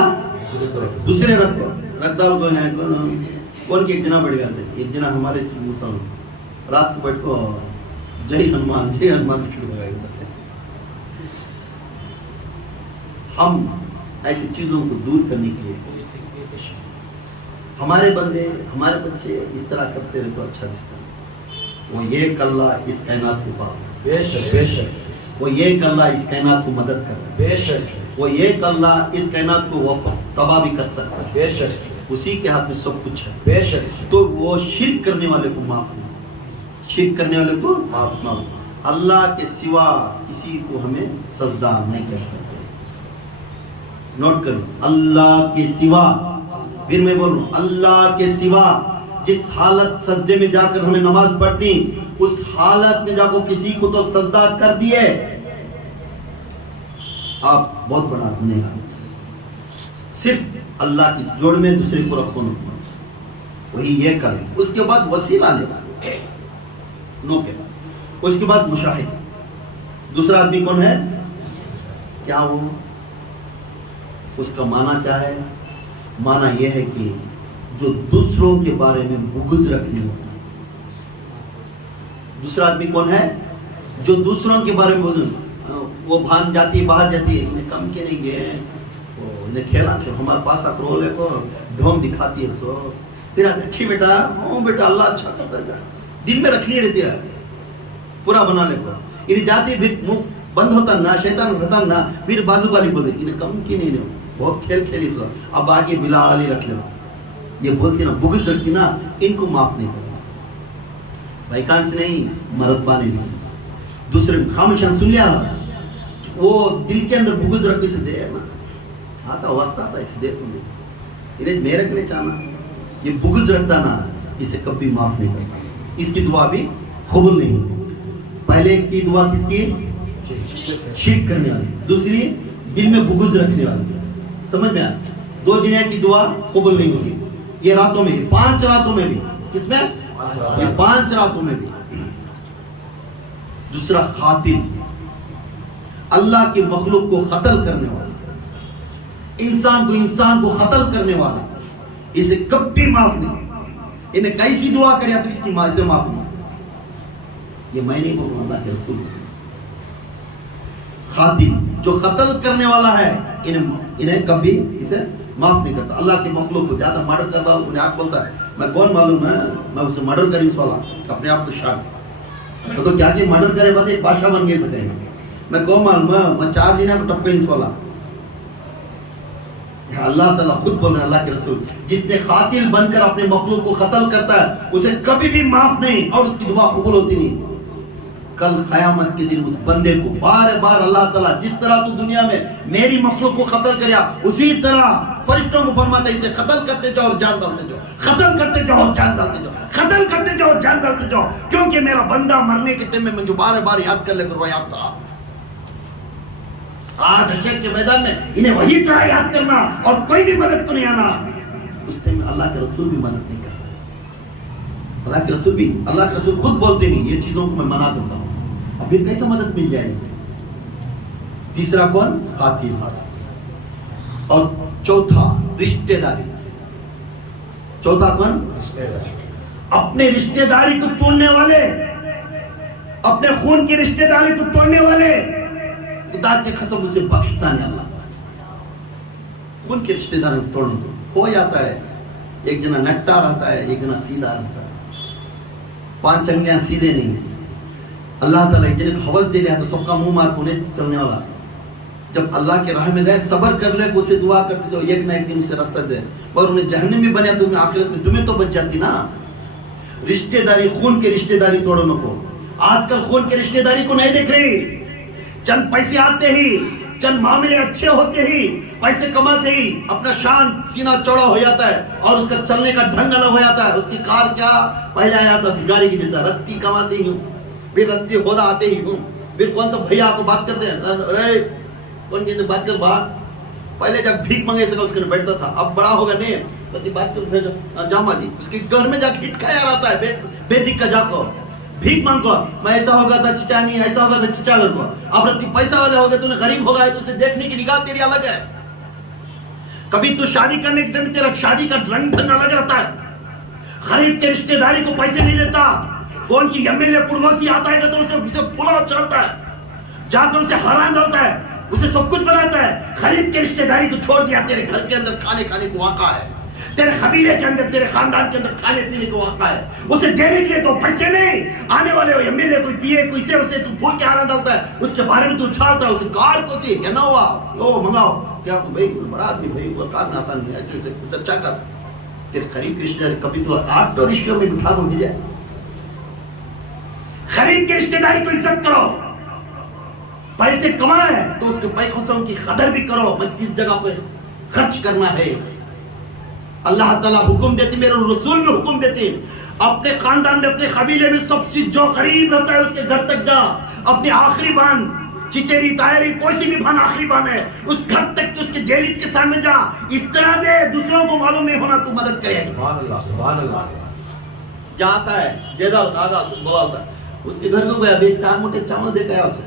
دوسرے رکھ کو رکھ ڈال کو ہے. کون کی ایک جنا بڑھ گیا تھا، ایک جنا ہمارے مسلمان رات کو بیٹھ کو جے ہنومان جے ہنومان شروع ہو گئے. ہم ایسی چیزوں کو دور کرنے کے لیے ہمارے بندے ہمارے بچے اس طرح کرتے رہے تو اچھا دکھتا ہے. وہ یہ اللہ اس کائنات کو پاک، بے شک بے شک، وہ یہ اللہ اس کائنات کو مدد کر رہا ہے، بے شک وہ یہ اللہ اس کائنات کو تباہ بھی کر سکتا ہے، بے شک، اسی کے ہاتھ میں سب کچھ ہے. بے شک. تو وہ شرک کرنے والے کو معاف نہیں، شرک کرنے والے کو معاف. اللہ کے سوا کسی کو ہمیں سجدہ نہیں کر سکتے. نوٹ کرو، اللہ کے سوا، پھر میں بول رہا ہوں اللہ کے سوا. جس حالت سجدے میں جا کر ہمیں نماز پڑھتی، اس حالت میں جا کو کسی کو تو سجدہ کر دیے، آپ بہت بڑا گنہگار. صرف اللہ کی جوڑ میں دوسرے کو رکھو نہ، وہی یہ کریں. اس کے بعد وسیلہ لے نو کے بعد، اس کے بعد مشاہد. دوسرا آدمی کون ہے؟ کیا وہ؟ اس کا معنی کیا ہے؟ معنی یہ ہے کہ جو دوسروں کے بارے میں بغض رکھنے والا. دوسرا آدمی کون ہے؟ جو دوسروں کے بارے میں وہ بھان جاتی ہے، باہر جاتی ہے، انہیں کم کے نہیں گئے، انہیں کھیلا ہمارے پاس آکر رولے کو ڈھونگ دکھاتی ہے. سو پھر اچھی بیٹا، ہوں بیٹا اللہ اچھا کرتا ہے، دل میں رکھنی رہتی ہے پورا بنانے کو. انہیں جاتی پھر منہ بند ہوتا نہ، شیطان ہوتا نہ، پھر بازو والی بولے انہیں کم کی نہیں لو، بہت کھیل کھیلی. سو اب آگے بلا علی رکھ لو، یہ بولتی نا بغض رکھتی نا، ان کو معاف نہیں کرنا. بھائی کان سے نہیں، مرتبہ نہیں. دوسرے خاموشاً سن لیا، وہ دل کے اندر بغض رکھ سے دے نا، آتا وقت آتا اسے دے تم انہیں میرے کے لیے چاہنا. یہ بغض رکھتا نا، اسے کبھی معاف نہیں کرتا، اس کی دعا بھی قبول نہیں ہوتی. پہلے کی دعا کس کی؟ شرک کرنے والی. دوسری دل میں بغض رکھنے والی. سمجھ میں آیا؟ دو جنہیں کی دعا قبول نہیں ہوگی. یہ راتوں میں، 5 راتوں میں بھی. کس میں؟ یہ 5 راتوں میں بھی. دوسرا قاتل، اللہ کے مخلوق کو قتل کرنے والا، انسان کو قتل کرنے والا، اسے کبھی معاف نہیں. انہیں کیسی دعا کریا تو اس کی ماں سے معاف نہیں. یہ میں نہیں بولوں، اللہ کے رسول. قاتل جو قتل کرنے والا ہے، انہیں کبھی اسے معاف نہیں کرتا. اللہ کے مخلوق کو جاتا مرڈر کرتا انہیں آپ بولتا ہے میں کون معلوم ہے میں اسے مرڈر کری اس والا اپنے آپ کو شان تو کیا کہ مرڈر کرے بعد ایک بادشاہ بن گئے سکیں میں کون معلوم ہے میں 4 جنہ کو ٹپکے اس والا. اللہ تعالیٰ خود بول رہے ہیں اللہ کے رسول جس نے قاتل بن کر اپنے مخلوق کو قتل کرتا ہے اسے کبھی بھی معاف نہیں اور اس کی دعا قبول ہوتی نہیں. کل قیامت کے دن اس بندے کو بار بار اللہ تعالیٰ جس طرح تو دنیا میں میری مخلوق کو قتل کریا اسی طرح فرشتوں کو فرماتا ہے اسے قتل کرتے جاؤ اور جان ڈالتے جاؤ قتل کرتے جاؤ اور جان ڈالتے جاؤ قتل کرتے جاؤ اور جان ڈالتے جاؤ کیونکہ میرا بندہ مرنے کے ٹائم میں مجھے بار بار یاد کر لے کر رویا تھا. آج حشر کے میدان میں انہیں وہی طرح یاد کرنا اور کوئی بھی مدد کو نہیں آنا. اس ٹائم میں اللہ کے رسول بھی مدد نہیں کرتا. اللہ کے رسول خود بولتے ہیں یہ چیزوں کو میں منع کرتا ہوں. اب پھر کیسے مدد مل جائے گی؟ تیسرا کون؟ قاتل. اور چوتھا رشتہ داری. چوتھا کون؟ اپنے رشتہ داری کو توڑنے والے اپنے خون کی رشتہ داری کو توڑنے والے خدا کی قسم اسے بخشتا نہیں. اللہ خون کی رشتہ داری کو توڑنے ہو جاتا ہے. ایک جنا نٹا رہتا ہے ایک جنا سیدھا رہتا ہے 5 انگلیاں سیدھے نہیں. اللہ تعالیٰ ایک جنے کو حوث دے لیا تو سب کا منہ مار کونے چلنے والا. جب اللہ کے راہ میں گئے صبر کر لے کو اسے دعا کرتے جو ایک نہ ایک دن اسے راستہ دے اور انہیں جہنم میں بنیا تمہیں آخرت میں تمہیں تو بچ جاتی نا. رشتہ داری خون کے رشتہ داری توڑنے کو آج کل خون کے رشتہ داری کو نہیں دیکھ رہی. چند پیسے آتے ہی چند معاملے اچھے ہوتے ہی پیسے کماتے ہی اپنا شان سینہ چوڑا ہو جاتا ہے اور اس کا چلنے کا ڈھنگ الگ ہو جاتا ہے. اس کی کار کیا پہلے آیا تھا بھگاری کی جیسا رتی کماتے ہی ہوں پھر رتی خدا آتے ہی ہوں پھر کون تو بھیا کو بات کرتے ہیں ارے کون کہتے بات کر بات. پہلے جب بھیک مانگے سکا اس کے بیٹھتا تھا اب بڑا ہوگا نہیں پتی بات کر بھیجو جاما جی اس کے گھر میں جا کے ہٹکایا رہتا ہے بے دک کا جا کو بھیک مانگ کو میں ایسا ہوگا تھا چچا نہیں ایسا ہوگا تھا چچا گھر کو. اب رتی پیسہ والے ہوگا تو غریب ہوگا ہے تو اسے دیکھنے کی نگاہ تیری الگ ہے. کبھی تو شادی کرنے کے دن تیرا شادی کا رنگ ڈھنگ الگ رہتا ہے. غریب کے رشتہ داری کو پیسے نہیں دیتا. کون کی ایم ایل اے پڑوسی آتا ہے تو اسے پلاؤ چلتا ہے جا کر اسے حرام ڈالتا ہے اسے سب کچھ بناتا ہے. غریب کے رشتہ داری کو چھوڑ دیا تیرے گھر کے اندر کھانے کو واقع ہے تیرے قبیلے کے اندر تیرے خاندان کے اندر کھانے پینے کو واقع ہے. اسے دینے کے لیے تو پیسے نہیں آنے والے ہو ایم ایل اے کوئی پیے کوئی سے اسے تو پھول کے آنا ڈالتا ہے اس کے بارے میں تو اچھالتا ہے اسے کار کو سے یا نہ ہوا او منگاؤ کیا بھائی بڑا آدمی بھائی وہ کار میں آتا نہیں ایسے اچھا کر. تیرے قریب کے رشتہ داری کبھی تو 8 تو رشتوں میں بٹھا دو مل جائے. غریب کی رشتہ داری کو عزت کرو. پیسے کمائے تو اس کے پیسوں کی قدر بھی کرو. میں کس جگہ پہ خرچ کرنا ہے اللہ تعالیٰ حکم دیتے میرے رسول بھی حکم دیتے اپنے خاندان میں اپنے قبیلے میں سب سے جو غریب رہتا ہے اس کے گھر تک جا. اپنی آخری بان چچیری تائری کوئی سی بھی بان آخری بان ہے اس گھر تک اس کے جیلیز کے سامنے جا اس طرح دے دوسروں کو معلوم نہیں ہونا تو مدد کرے. سبحان اللہ جاتا ہے دے داؤ دادا بولتا ہے اس کے گھر کو گیا 4 موٹے چاول دے گیا اسے.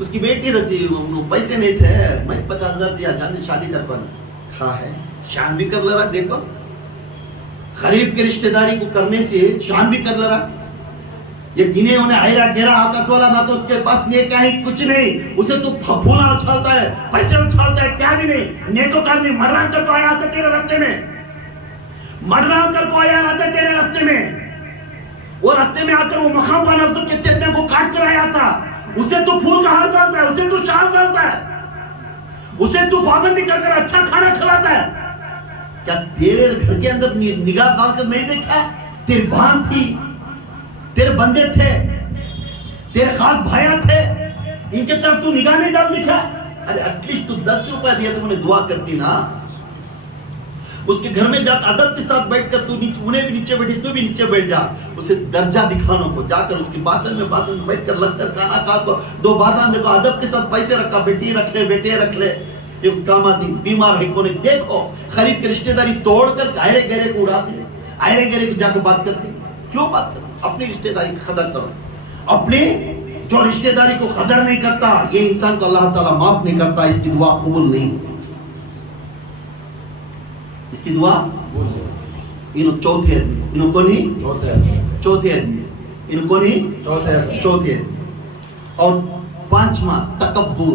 اس کی بیٹی رہتی پیسے نہیں تھے میں 50,000 دیا جانے شادی کر پا کھا ہے شان بھی کر لے رہا. دیکھو غریب کے رشتہ داری کو کرنے سے شان بھی کر لے رہا. یہ گنے انہیں آئرہ گیرہ آتس والا نہ تو اس کے پاس نیکا ہی کچھ نہیں اسے تو پھولا اچھالتا ہے پیسے اچھالتا ہے کیا بھی نہیں. نیکو کار نہیں مران کر کو آیا آتا تیرے رستے میں مران کر کو آیا آتا تیرے رستے میں وہ رستے میں آ کر وہ مقام پانا تو کتنے کو کاٹ کر آیا تھا اسے تو پھول کا ہار ڈالتا ہے اسے تو شال ڈالتا ہے اسے تو پابندی کر کر اچھا کھانا کھلاتا ہے. کیا تیرے گھر کے اندر نگاہ ڈال کر نہیں دیکھا تیری بہن تھی تیرے بندے تھے تیرے خاص بھائیاں تھے ان کے طرف تو نگاہ نہیں ڈال دیکھا. ارے ایٹلیسٹ تو 10 روپے دیا تو انہیں دعا کرتی نا. اس کے گھر میں جا ادب کے ساتھ بیٹھ کر تو انہیں بھی نیچے بیٹھی تو بھی نیچے بیٹھ جا. اسے درجہ دکھانا کو جا کر اس کی باسن میں بیٹھ کر لگ کر کھانا کھا کو 2 باتاں میں کو ادب کے ساتھ پیسے رکھا بیٹی رکھ لے بیٹے رکھ لے. یہ کام آتی بیمار ہے کونے دیکھو غریب کی رشتہ داری توڑ کر آئرے گہرے کو اڑاتے آئرے گہرے کو جا کے بات کرتے. کیوں بات کرتے؟ اپنی رشتہ داری کی قدر کرو. اپنے جو رشتہ داری کو قدر نہیں کرتا یہ انسان کو اللہ تعالیٰ معاف نہیں کرتا. اس کی دعا قبول نہیں ہوتی. اس کی دعا انہوں چوتھے آدمی انہوں کونی چوتھے آدمی انہوں کونی چوتھے. اور 5واں تکبر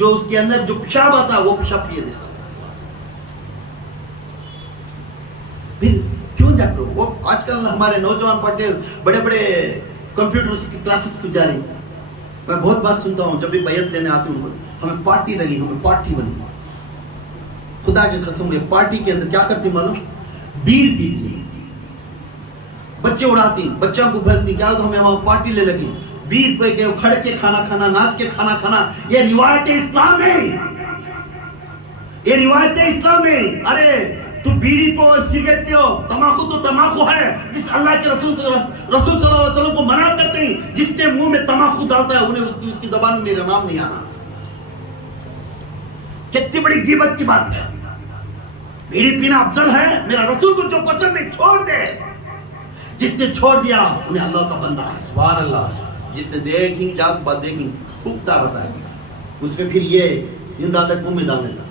جو اس کے اندر جو پیشاب آتا ہے وہ پیشاب پیے دے سکتا. پھر کیوں جا کر وہ آج کل ہمارے نوجوان پڑھتے بڑے بڑے کمپیوٹر کلاسز کو جا رہے ہیں. میں بہت بار سنتا ہوں جب بھی بیعت لینے آتے ہوں ہمیں پارٹی لگی, ہمیں پارٹی بنی. خدا کی قسم یہ پارٹی کے اندر کیا کرتی معلوم, بیر پیتی, بچے اڑاتی, بچوں کو بھیجتی, کیا ہوتا ہمیں وہاں پارٹی لے لگی, بیر پہ کے کھڑ کے کھانا کھانا, ناچ کے کھانا کھانا. یہ روایت اسلام ہے, یہ روایت اسلام ہے. ارے تو بیڑی پو سگریٹ پیو, تماکو تو تماکو ہے جس اللہ کے رسول صلی اللہ علیہ وسلم کو منع کرتے ہیں. جس نے منہ میں تماکو ڈالتا ہے انہیں اس کی زبان میں میرا نام نہیں آنا. کتنی بڑی غیبت کی بات ہے. بیڑی پینا افضل ہے, میرا رسول کو جو پسند ہے چھوڑ دے. جس نے چھوڑ دیا انہیں اللہ کا بندہ ہے. سبحان اللہ. جس نے دیکھیں جا کے بات دیکھیں پختہ رہتا ہے, اس میں پھر یہ ڈالک منہ میں ڈال دیتا,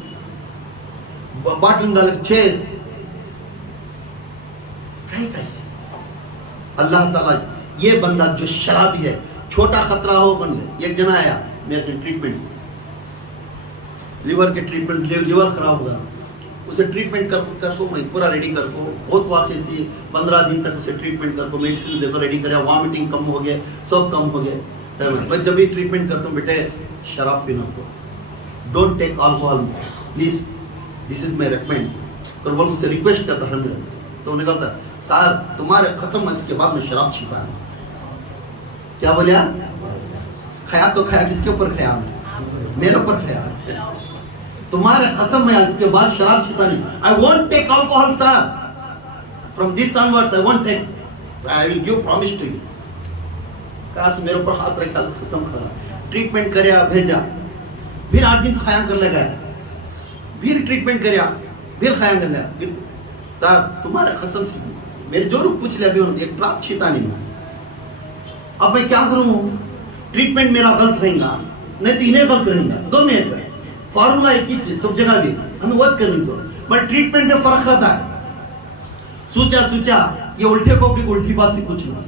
باٹل ڈالک چیز کہیں. اللہ تعالیٰ یہ بندہ جو شرابی ہے, چھوٹا خطرہ ہو بن گئے. ایک جنا آیا میرے ٹریٹمنٹ, لیور کے ٹریٹمنٹ, لیور خراب ہوگا, اسے ٹریٹمنٹ کر کو میں پورا ریڈی کر کو, بہت واقعی سی 15 دن تک اسے ٹریٹمنٹ کر کو, میڈیسن دیکھو ریڈی کریا, وامٹنگ کم ہو گیا, سب کم ہو گیا. میں جب بھی ٹریٹمنٹ کرتا ہوں بیٹے شراب پینا کو, don't take alcohol please, this is my recommend. اور بول اسے ریکویسٹ کرتا ہوں. تو انہوں نے کہا سر تمہارے قسم اس کے بعد میں شراب چھپا ہے. کیا بولیا, کھایا تو کھایا, کس کے اوپر کھایا, میرے اوپر کھایا. تمہارے قسم میں اس کے بعد شراب چھپا نہیں. I won't take alcohol sir, from this onwards I won't take, I will give promise to you. کاش میرے اوپر ہاتھ رکھا, قسم کھا, ٹریٹمنٹ کریا بھیجا, پھر 8 دن کھایا کر لگا, پھر ٹریٹمنٹ کریا, پھر کھایا کر لگا. سر تمہارے قسم سے میرے جو روح پوچھ لیا بھی ایک ڈراپ چھیتا نہیں. اب میں کیا کروں, ٹریٹمنٹ میرا غلط رہے گا نہیں تو انہیں غلط رہے گا, دو میں ایک فارمولا ایک ہی سب جگہ بھی ہمیں وقت کرنی چاہیے, بٹ ٹریٹمنٹ میں فرق رہتا ہے. سوچا یہ الٹے کو بھی الٹی بات سے کچھ نہیں,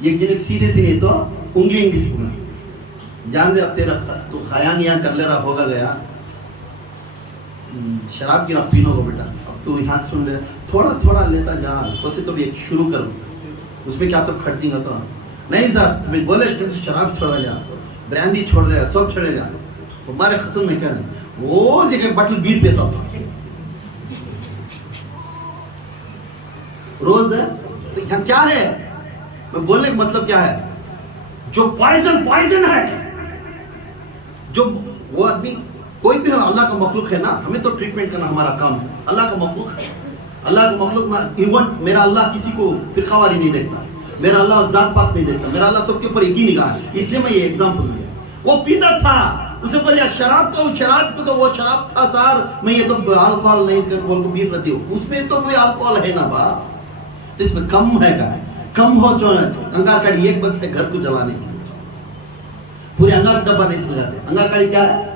ایک جن ایک سیدھے سے نہیں تو انگلی سیکھنا. جان دے اب تیرا تو خیال یہاں کر لے رہا ہوگا گیا, شراب کی نہ پینو کو بیٹا, اب تو یہاں سن لے, تھوڑا تھوڑا لیتا جا, اسے تو بھی ایک شروع کرو, اس میں کیا تو کھڑتی گا تو نہیں سر تمہیں بولے شراب چھوڑا جا, برانڈی چھوڑ دے, سب چھوڑے جا. ہمارے قسم میں کیا نہیں, وہ جگہ بٹل بیر پیتا تھا روز ہے. تو یہاں کیا ہے, میں بولنے کا مطلب کیا ہے, جو پوائزن ہے, جو وہ آدمی کوئی بھی اللہ کا مخلوق ہے نا, ہمیں تو ٹریٹمنٹ کرنا ہمارا کام ہے. اللہ کا مخلوق ہے, اللہ کا مخلوق, میرا اللہ کسی کو فرقہ واری نہیں دیکھتا, میرا اللہ ذات پات نہیں دیکھتا, میرا اللہ سب کے اوپر ایک ہی نگاہ ہے. اس لیے میں یہ ایگزامپل دیا. وہ پیتا تھا, اسے بولیا شراب کو تو وہ شراب تھا سر, میں یہ تو الکوہول نہیں کر بول کو بیر رہتی ہوں, اس میں تو کوئی الکوہول ہے نا با, تو اس میں کم ہے گا, کم ہو چونا. انگار کاڑی ایک بس ہے گھر کو جلانے کی, پورے انگار ڈبہ نہیں سلاتے. انگار کاڑی کیا ہے,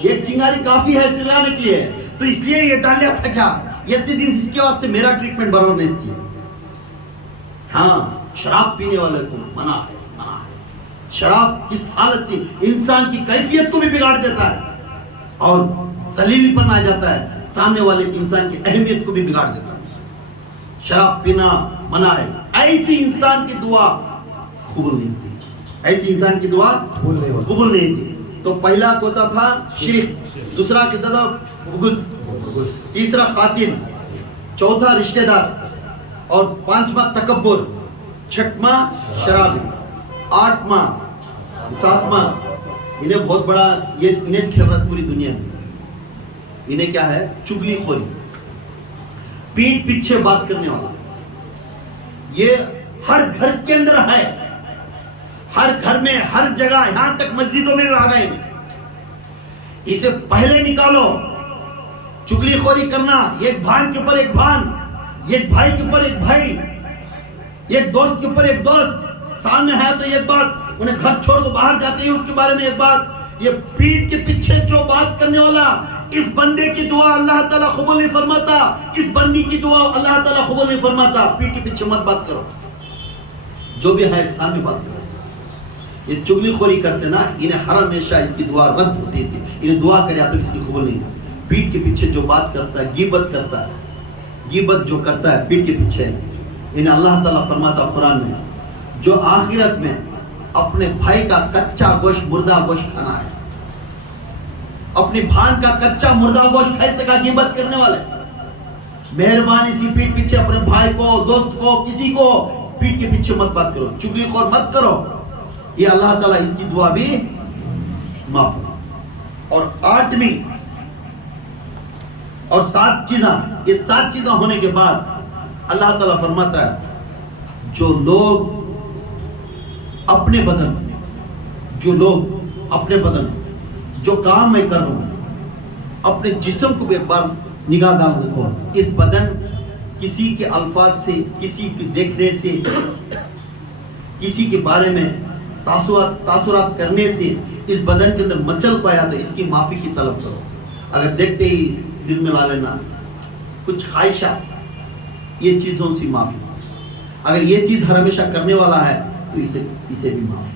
ایک چنگاری کافی ہے سلانے کے لیے. تو اس لیے یہ ڈالیا تھا کیا, یہ دن اس کے واسطے میرا ٹریٹمنٹ برابر نہیں کیا. ہاں شراب پینے والے کو منع ہے, شراب کس حالت سے انسان کی کیفیت کو بھی بگاڑ دیتا ہے اور ذلیل پن آ جاتا ہے, سامنے والے کی انسان کی اہمیت کو بھی بگاڑ دیتا ہے. شراب پینا منع ہے. ایسی انسان کی دعا قبول نہیں تھی, ایسی انسان کی دعا قبول نہیں تھی. تو پہلا کوسا تھا شرک, دوسرا کہتا تھا بغض, تیسرا قاتل, چوتھا رشتہ دار, اور پانچواں تکبر, چھٹواں شراب, آٹھواں, ساتواں انہیں بہت بڑا یہ انہیں کھیل رہا پوری دنیا میں. انہیں کیا ہے, چگلی خوری, پیٹ پیچھے بات کرنے والا. یہ ہر گھر کے اندر ہے, ہر گھر میں, ہر جگہ, یہاں تک مسجدوں میں بھی آ گئے. اسے پہلے نکالو. چگلی خوری کرنا, ایک بھان کے اوپر ایک بھان, ایک بھائی کے اوپر ایک بھائی, ایک دوست کے اوپر ایک دوست, سامنے ہے تو ایک بات, انہیں گھر چھوڑ کو باہر جاتے ہیں اس کے بارے میں ایک بات. یہ پیٹ کے پیچھے جو بات کرنے والا, اس بندے کی دعا اللہ تعالیٰ قبول نہیں فرماتا, اس بندی کی دعا اللہ تعالیٰ قبول نہیں فرماتا. پیٹ کے پیچھے مت بات کرو, جو بھی ہے سامنے بات کرو. یہ چگلی خوری کرتے نا، انہیں ہر ہمیشہ اس کی دعا رد ہوتی تھی. انہیں دعا کرے تو اس کی قبول نہیں. پیٹ کے پیچھے جو بات کرتا ہے، غیبت کرتا ہے، غیبت جو کرتا ہے پیٹ کے پیچھے، انہیں اللہ تعالیٰ فرماتا ہے قرآن میں، جو آخرت میں اپنے بھائی کا کچا گوشت مردہ گوشت کھانا ہے، اپنی بہن کا کچا مردہ گوشت کھا سکا غیبت کرنے والے. مہربانی سی پیٹ پیچھے اپنے بھائی کو، دوست کو، کسی کو پیٹ کے پیچھے مت بات کرو، چگلی خور مت کرو. یہ اللہ تعالیٰ اس کی دعا بھی معاف. اور 8ویں اور 7 چیزاں، یہ 7 چیزاں ہونے کے بعد اللہ تعالیٰ فرماتا ہے جو لوگ اپنے بدن، جو کام میں کر رہا ہوں، اپنے جسم کو بھی ایک بار نگاہ ڈال رکھو. اس بدن کسی کے الفاظ سے، کسی کے دیکھنے سے، کسی کے بارے میں تاثرات کرنے سے اس بدن کے اندر مچل پایا تو اس کی معافی کی طلب کرو. اگر دیکھتے ہی دل میں لا لینا کچھ خواہشات، یہ چیزوں سے معافی. اگر یہ چیز ہر ہمیشہ کرنے والا ہے تو اسے بھی معافی.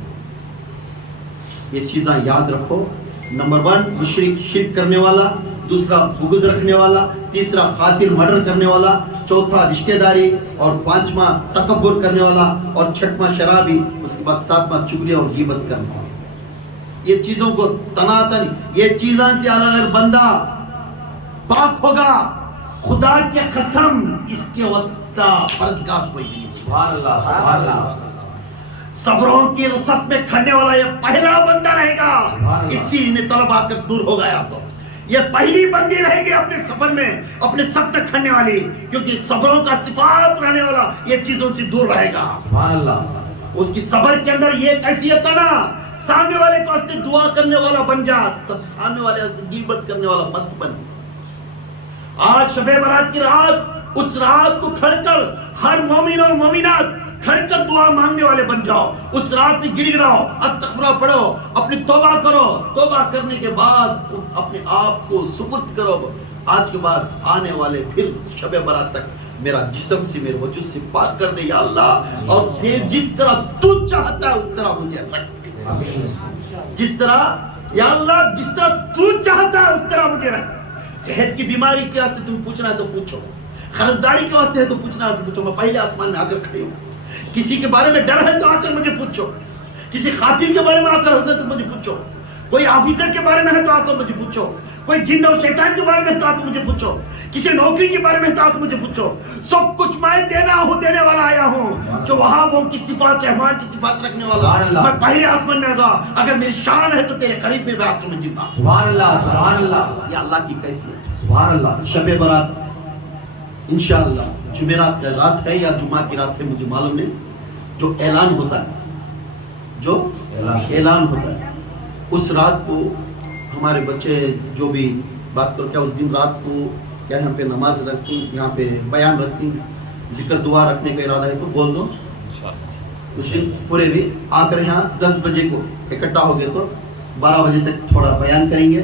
یہ چیزاں یاد رکھو. نمبر 1 مشرک، شرک کرنے والا. دوسرا بغض رکھنے والا. تیسرا قاتل، مرڈر کرنے والا. چوتھا رشتہ داری. اور 5واں تکبر کرنے والا. اور 6واں شرابی. اس کے بعد 7واں چغلی اور غیبت کرنے والا. یہ چیزوں کو تناتن، یہ چیزاں سے اگر بندہ پاک ہوگا، خدا کے قسم اس کے وقت فرزگار کوئی چیز. سبحان اللہ، سبحان اللہ. صبروں کی صف میں کھڑنے والا یہ پہلا بندہ رہے گا. اسی نے طلب آ کر دور ہو گیا تو یہ پہلی بندی رہے گی اپنے سفر میں، اپنے صف میں کھڑنے والی، کیونکہ صبروں کا صفات رہنے والا یہ چیزوں سے دور رہے گا. سبحان اللہ. اس کی صبر کے اندر یہ کیفیت ہے نا، سامنے والے کو واسطے دعا کرنے والا بن جا، سامنے والے واسطے غیبت کرنے والا مت بن. آج شب برات کی رات، اس رات کو کھڑ کر ہر مومن اور مومنات کھڑ کر دعا مانگنے والے بن جاؤ. اس رات میں گڑ گڑاؤ، استغفار پڑھو، اپنی توبہ کرو. توبہ کرنے کے بعد اپنے آپ کو سپرد کرو. آج کے بعد آنے والے پھر شب برات تک میرا جسم سے، میرے وجود سے پاک کر دے یا اللہ. اور پھر جس طرح تو چاہتا ہے اس طرح مجھے رکھ. جس طرح یا اللہ، جس طرح تو چاہتا ہے اس طرح مجھے رکھ. صحت کی بیماری کے واسطے تم پوچھنا ہے تو پوچھو، خریداری کے واسطے ہے تو پوچھنا ہے تو پوچھو. میں پہلے آسمان میں آ کر کھڑی ہوں. کسی کے بارے میں ڈر ہے تو آ کر مجھے پوچھو. کسی قاتل کے بارے میں آ کر ہے تو مجھے پوچھو. کوئی آفیسر کے بارے میں ہے تو آ کر مجھے پوچھو. کوئی جن اور شیطان کے بارے میں ہے تو آ کر مجھے پوچھو. کسی نوکری کے بارے میں ہے تو آ کر مجھے پوچھو. سب کچھ میں دینا ہوں، دینے والا آیا ہوں. جو وہابوں کی صفات، رحمان کی صفات رکھنے والا. میں پہلے آسمان میں آگا. اگر میری شان ہے تو تیرے قریب میں آ کر میں جیتا. سبحان اللہ، سبحان اللہ. یہ اللہ کی کیفیت. سبحان اللہ. شب برات انشاءاللہ جمعرات کا رات ہے یا جمعہ کی رات ہے مجھے معلوم نہیں. جو اعلان ہوتا ہے، جو اعلان ہوتا ہے، اس رات کو ہمارے بچے جو بھی بات کرو، کیا اس دن رات کو کیا یہاں پہ نماز رکھتی، یہاں پہ بیان رکھتی، ذکر دعا رکھنے کا ارادہ ہے تو بول دو. اس دن پورے بھی آ کر یہاں 10 بجے کو اکٹھا ہو گئے تو 12 بجے تک تھوڑا بیان کریں گے.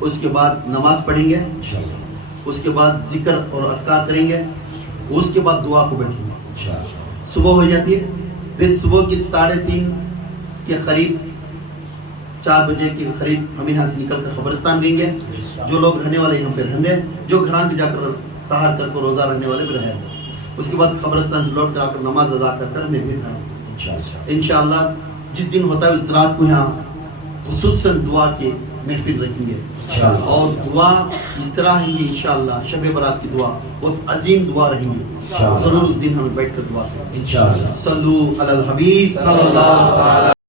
اس کے بعد نماز پڑھیں گے. اس کے بعد ذکر اور اذکار کریں گے. اس کے بعد دعا کو بیٹھیں گے. صبح ہو جاتی ہے. پھر صبح کی 3:30 کے قریب، 4 بجے کے قریب ہم یہاں سے نکل کر قبرستان دیں گے. جو لوگ رہنے والے یہاں پہ رہنے دیں، جو گھران کے جا کر سحر کر کے روزہ رہنے والے بھی رہے. اس کے بعد قبرستان سے لوٹ کر آ کر نماز ادا کر کر ہمیں پھر انشاءاللہ جس دن ہوتا ہے اس رات کو یہاں خصوصاً دعا کے محفل رکھیں گے. اور دعا اس طرح ہی انشاءاللہ شب برات کی دعا بہت عظیم دعا رہیں گی. ضرور اس دن ہمیں بیٹھ کر دعا کریں. انشاءاللہ. صلو علی الحبیب صلی اللہ علیہ